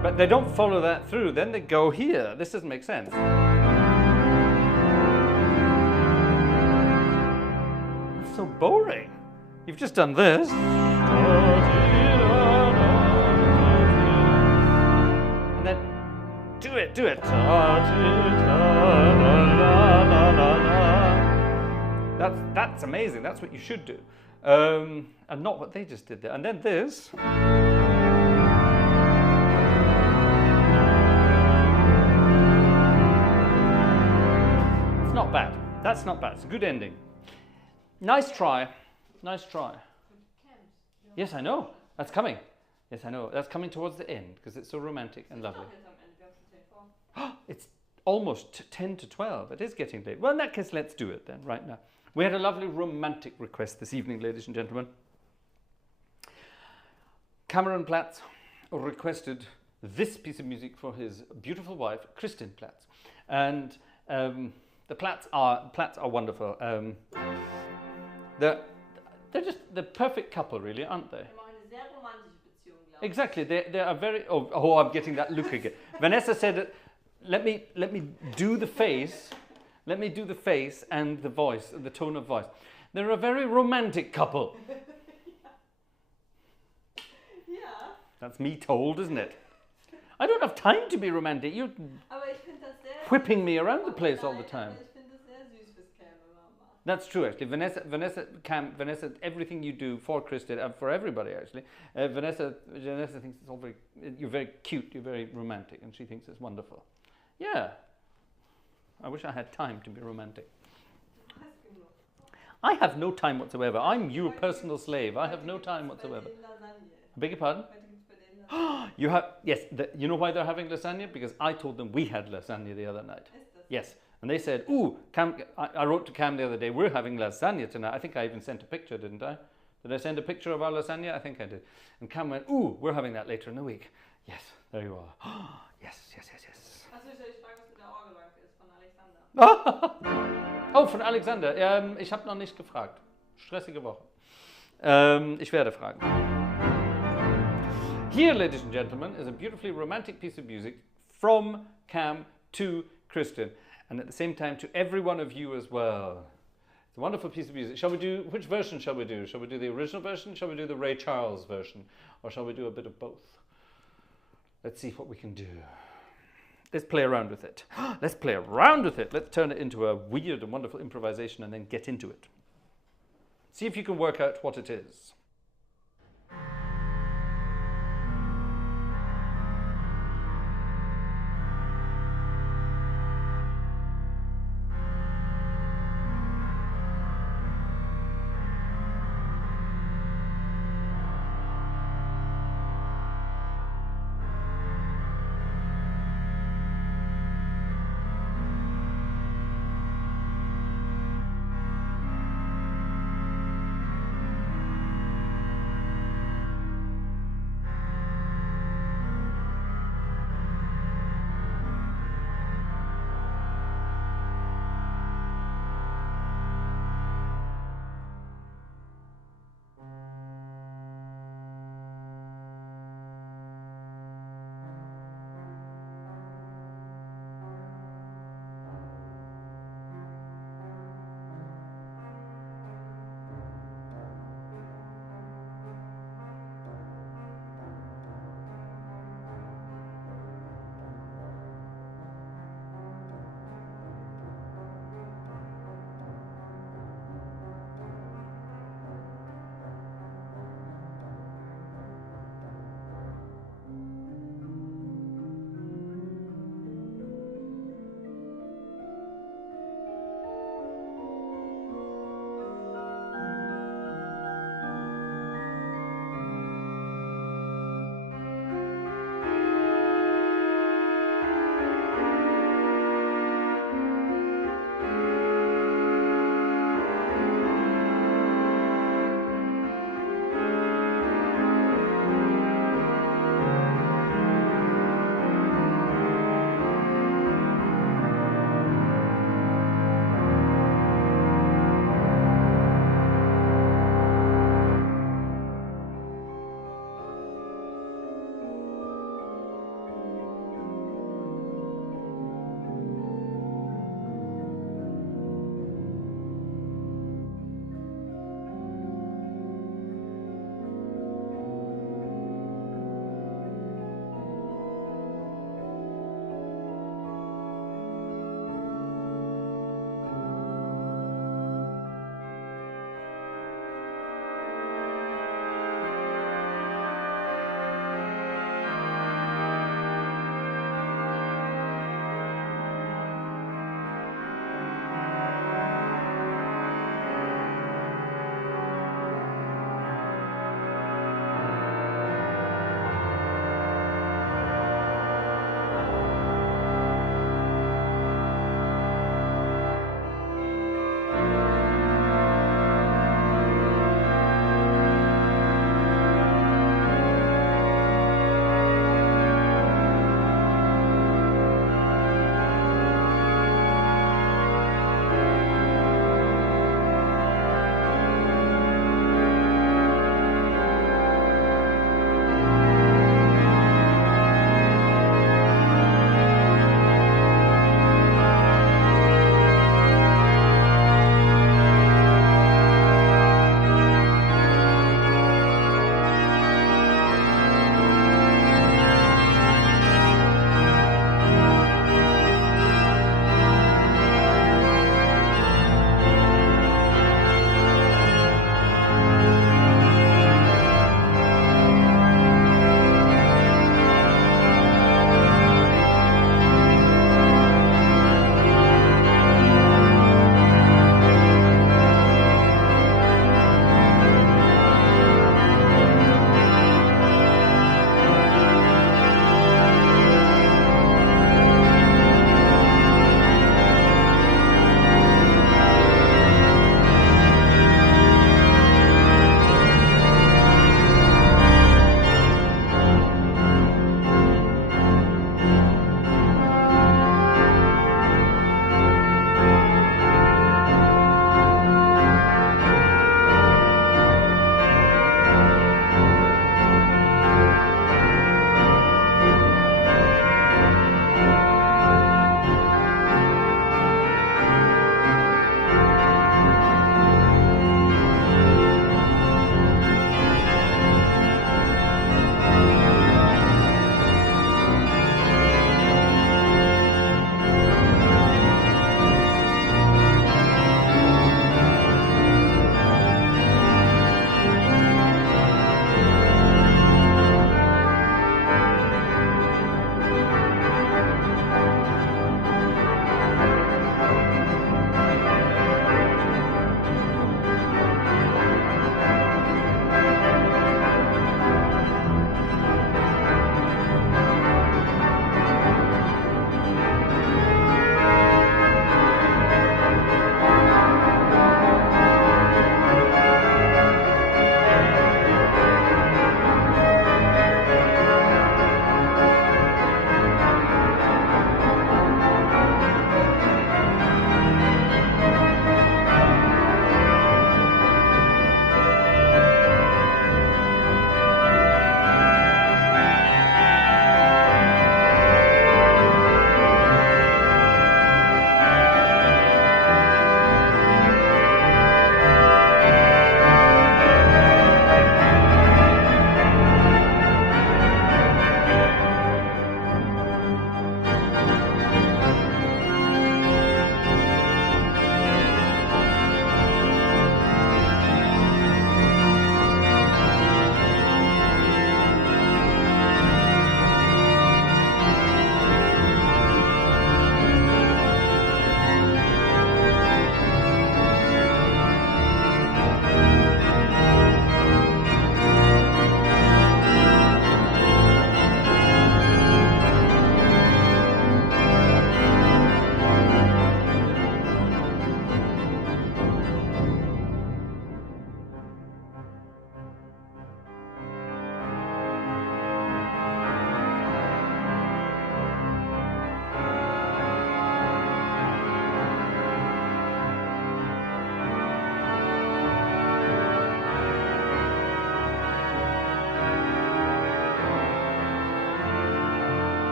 But they don't follow that through. Then they go here. This doesn't make sense. It's so boring. You've just done this. And then do it, do it. That's amazing. That's what you should do. And not what they just did there. And then this. It's not bad. That's not bad. It's a good ending. Nice try. Nice try. Yes, I know. That's coming. Yes, I know. That's coming towards the end because it's so romantic and lovely. almost 10 to 12. It is getting late. Well, in that case, let's do it then, right now. We had a lovely romantic request this evening, ladies and gentlemen. Cameron Platz requested this piece of music for his beautiful wife, Kristin Platz. And the Platz are wonderful. They're just the perfect couple, really, aren't they? Exactly. They are very. Oh, I'm getting that look again. Vanessa said, "Let me do the face. Let me do the face and the voice, the tone of voice." They're a very romantic couple. Ja. That's me told, isn't it? I don't have time to be romantic. You're whipping me around the place all the time. That's true, actually. Vanessa, everything you do for Kristin and for everybody, actually. Vanessa thinks it's all very. You're very cute. You're very romantic, and she thinks it's wonderful. Yeah. I wish I had time to be romantic. I have no time whatsoever. I'm your personal slave. I have no time whatsoever. I beg your pardon? You have, yes. You know why they're having lasagna? Because I told them we had lasagna the other night. Yes. And they said, ooh, Cam, I wrote to Cam the other day, we're having lasagna tonight. I think I even sent a picture, didn't I? Did I send a picture of our lasagna? I think I did. And Cam went, ooh, we're having that later in the week. Yes, there you are. Yes. Oh, von Alexander. Ich habe noch nicht gefragt. Stressige Woche. Ich werde fragen. Here, ladies and gentlemen, is a beautifully romantic piece of music from Cam to Kristin. And at the same time to every one of you as well. It's a wonderful piece of music. Shall we do, which version shall we do? Shall we do the original version? Shall we do the Ray Charles version? Or shall we do a bit of both? Let's see what we can do. Let's play around with it. Let's play around with it. Let's turn it into a weird and wonderful improvisation and then get into it. See if you can work out what it is.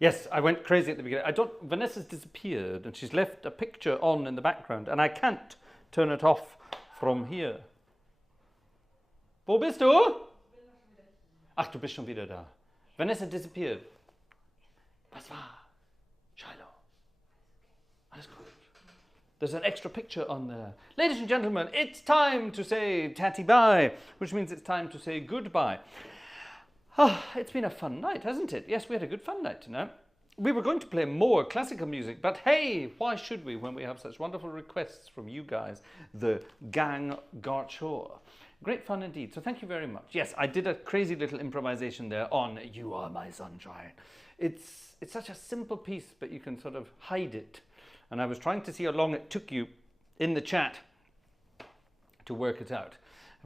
Yes, I went crazy at the beginning. Vanessa's disappeared and she's left a picture on in the background and I can't turn it off from here. Wo bist du? Ach, du bist schon wieder da. Vanessa disappeared. Was war? Shiloh. Alles gut. There's an extra picture on there. Ladies and gentlemen, it's time to say tatty bye, which means it's time to say goodbye. It's been a fun night, hasn't it? Yes, we had a good fun night tonight. We were going to play more classical music, but hey, why should we when we have such wonderful requests from you guys, the gang Gartshore. Great fun indeed, so thank you very much. Yes, I did a crazy little improvisation there on You Are My Sunshine. It's such a simple piece, but you can sort of hide it. And I was trying to see how long it took you in the chat to work it out,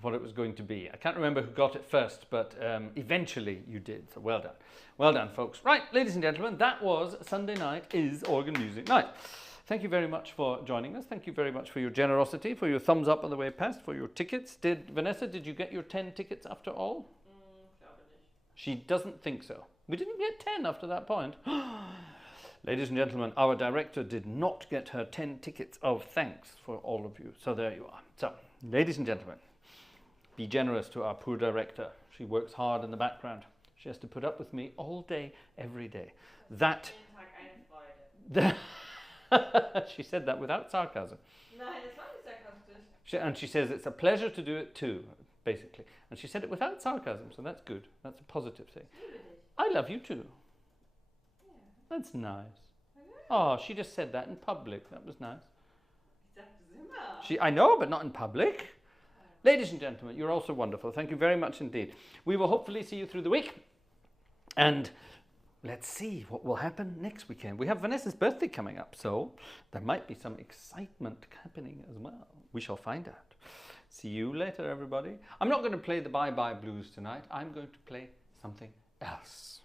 what it was going to be. I can't remember who got it first, but eventually you did, so well done. Well done, folks. Right, ladies and gentlemen, that was Sunday night is Organ Music Night. Thank you very much for joining us. Thank you very much for your generosity, for your thumbs up on the way past, for your tickets. Vanessa, did you get your 10 tickets after all? She doesn't think so. We didn't get 10 after that point. Ladies and gentlemen, our director did not get her 10 tickets of thanks for all of you. So there you are. So, ladies and gentlemen, be generous to our poor director. She works hard in the background. She has to put up with me all day, every day. That... She said that without sarcasm. Nein, das war nicht sarkastisch. And she says it's a pleasure to do it too, basically. And she said it without sarcasm, so that's good. That's a positive thing. I love you too. Yeah. That's nice. Oh, she just said that in public. That was nice. I know, but not in public. Ladies and gentlemen, you're also wonderful. Thank you very much indeed. We will hopefully see you through the week. And let's see what will happen next weekend. We have Vanessa's birthday coming up, so there might be some excitement happening as well. We shall find out. See you later, everybody. I'm not going to play the Bye Bye Blues tonight. I'm going to play something else.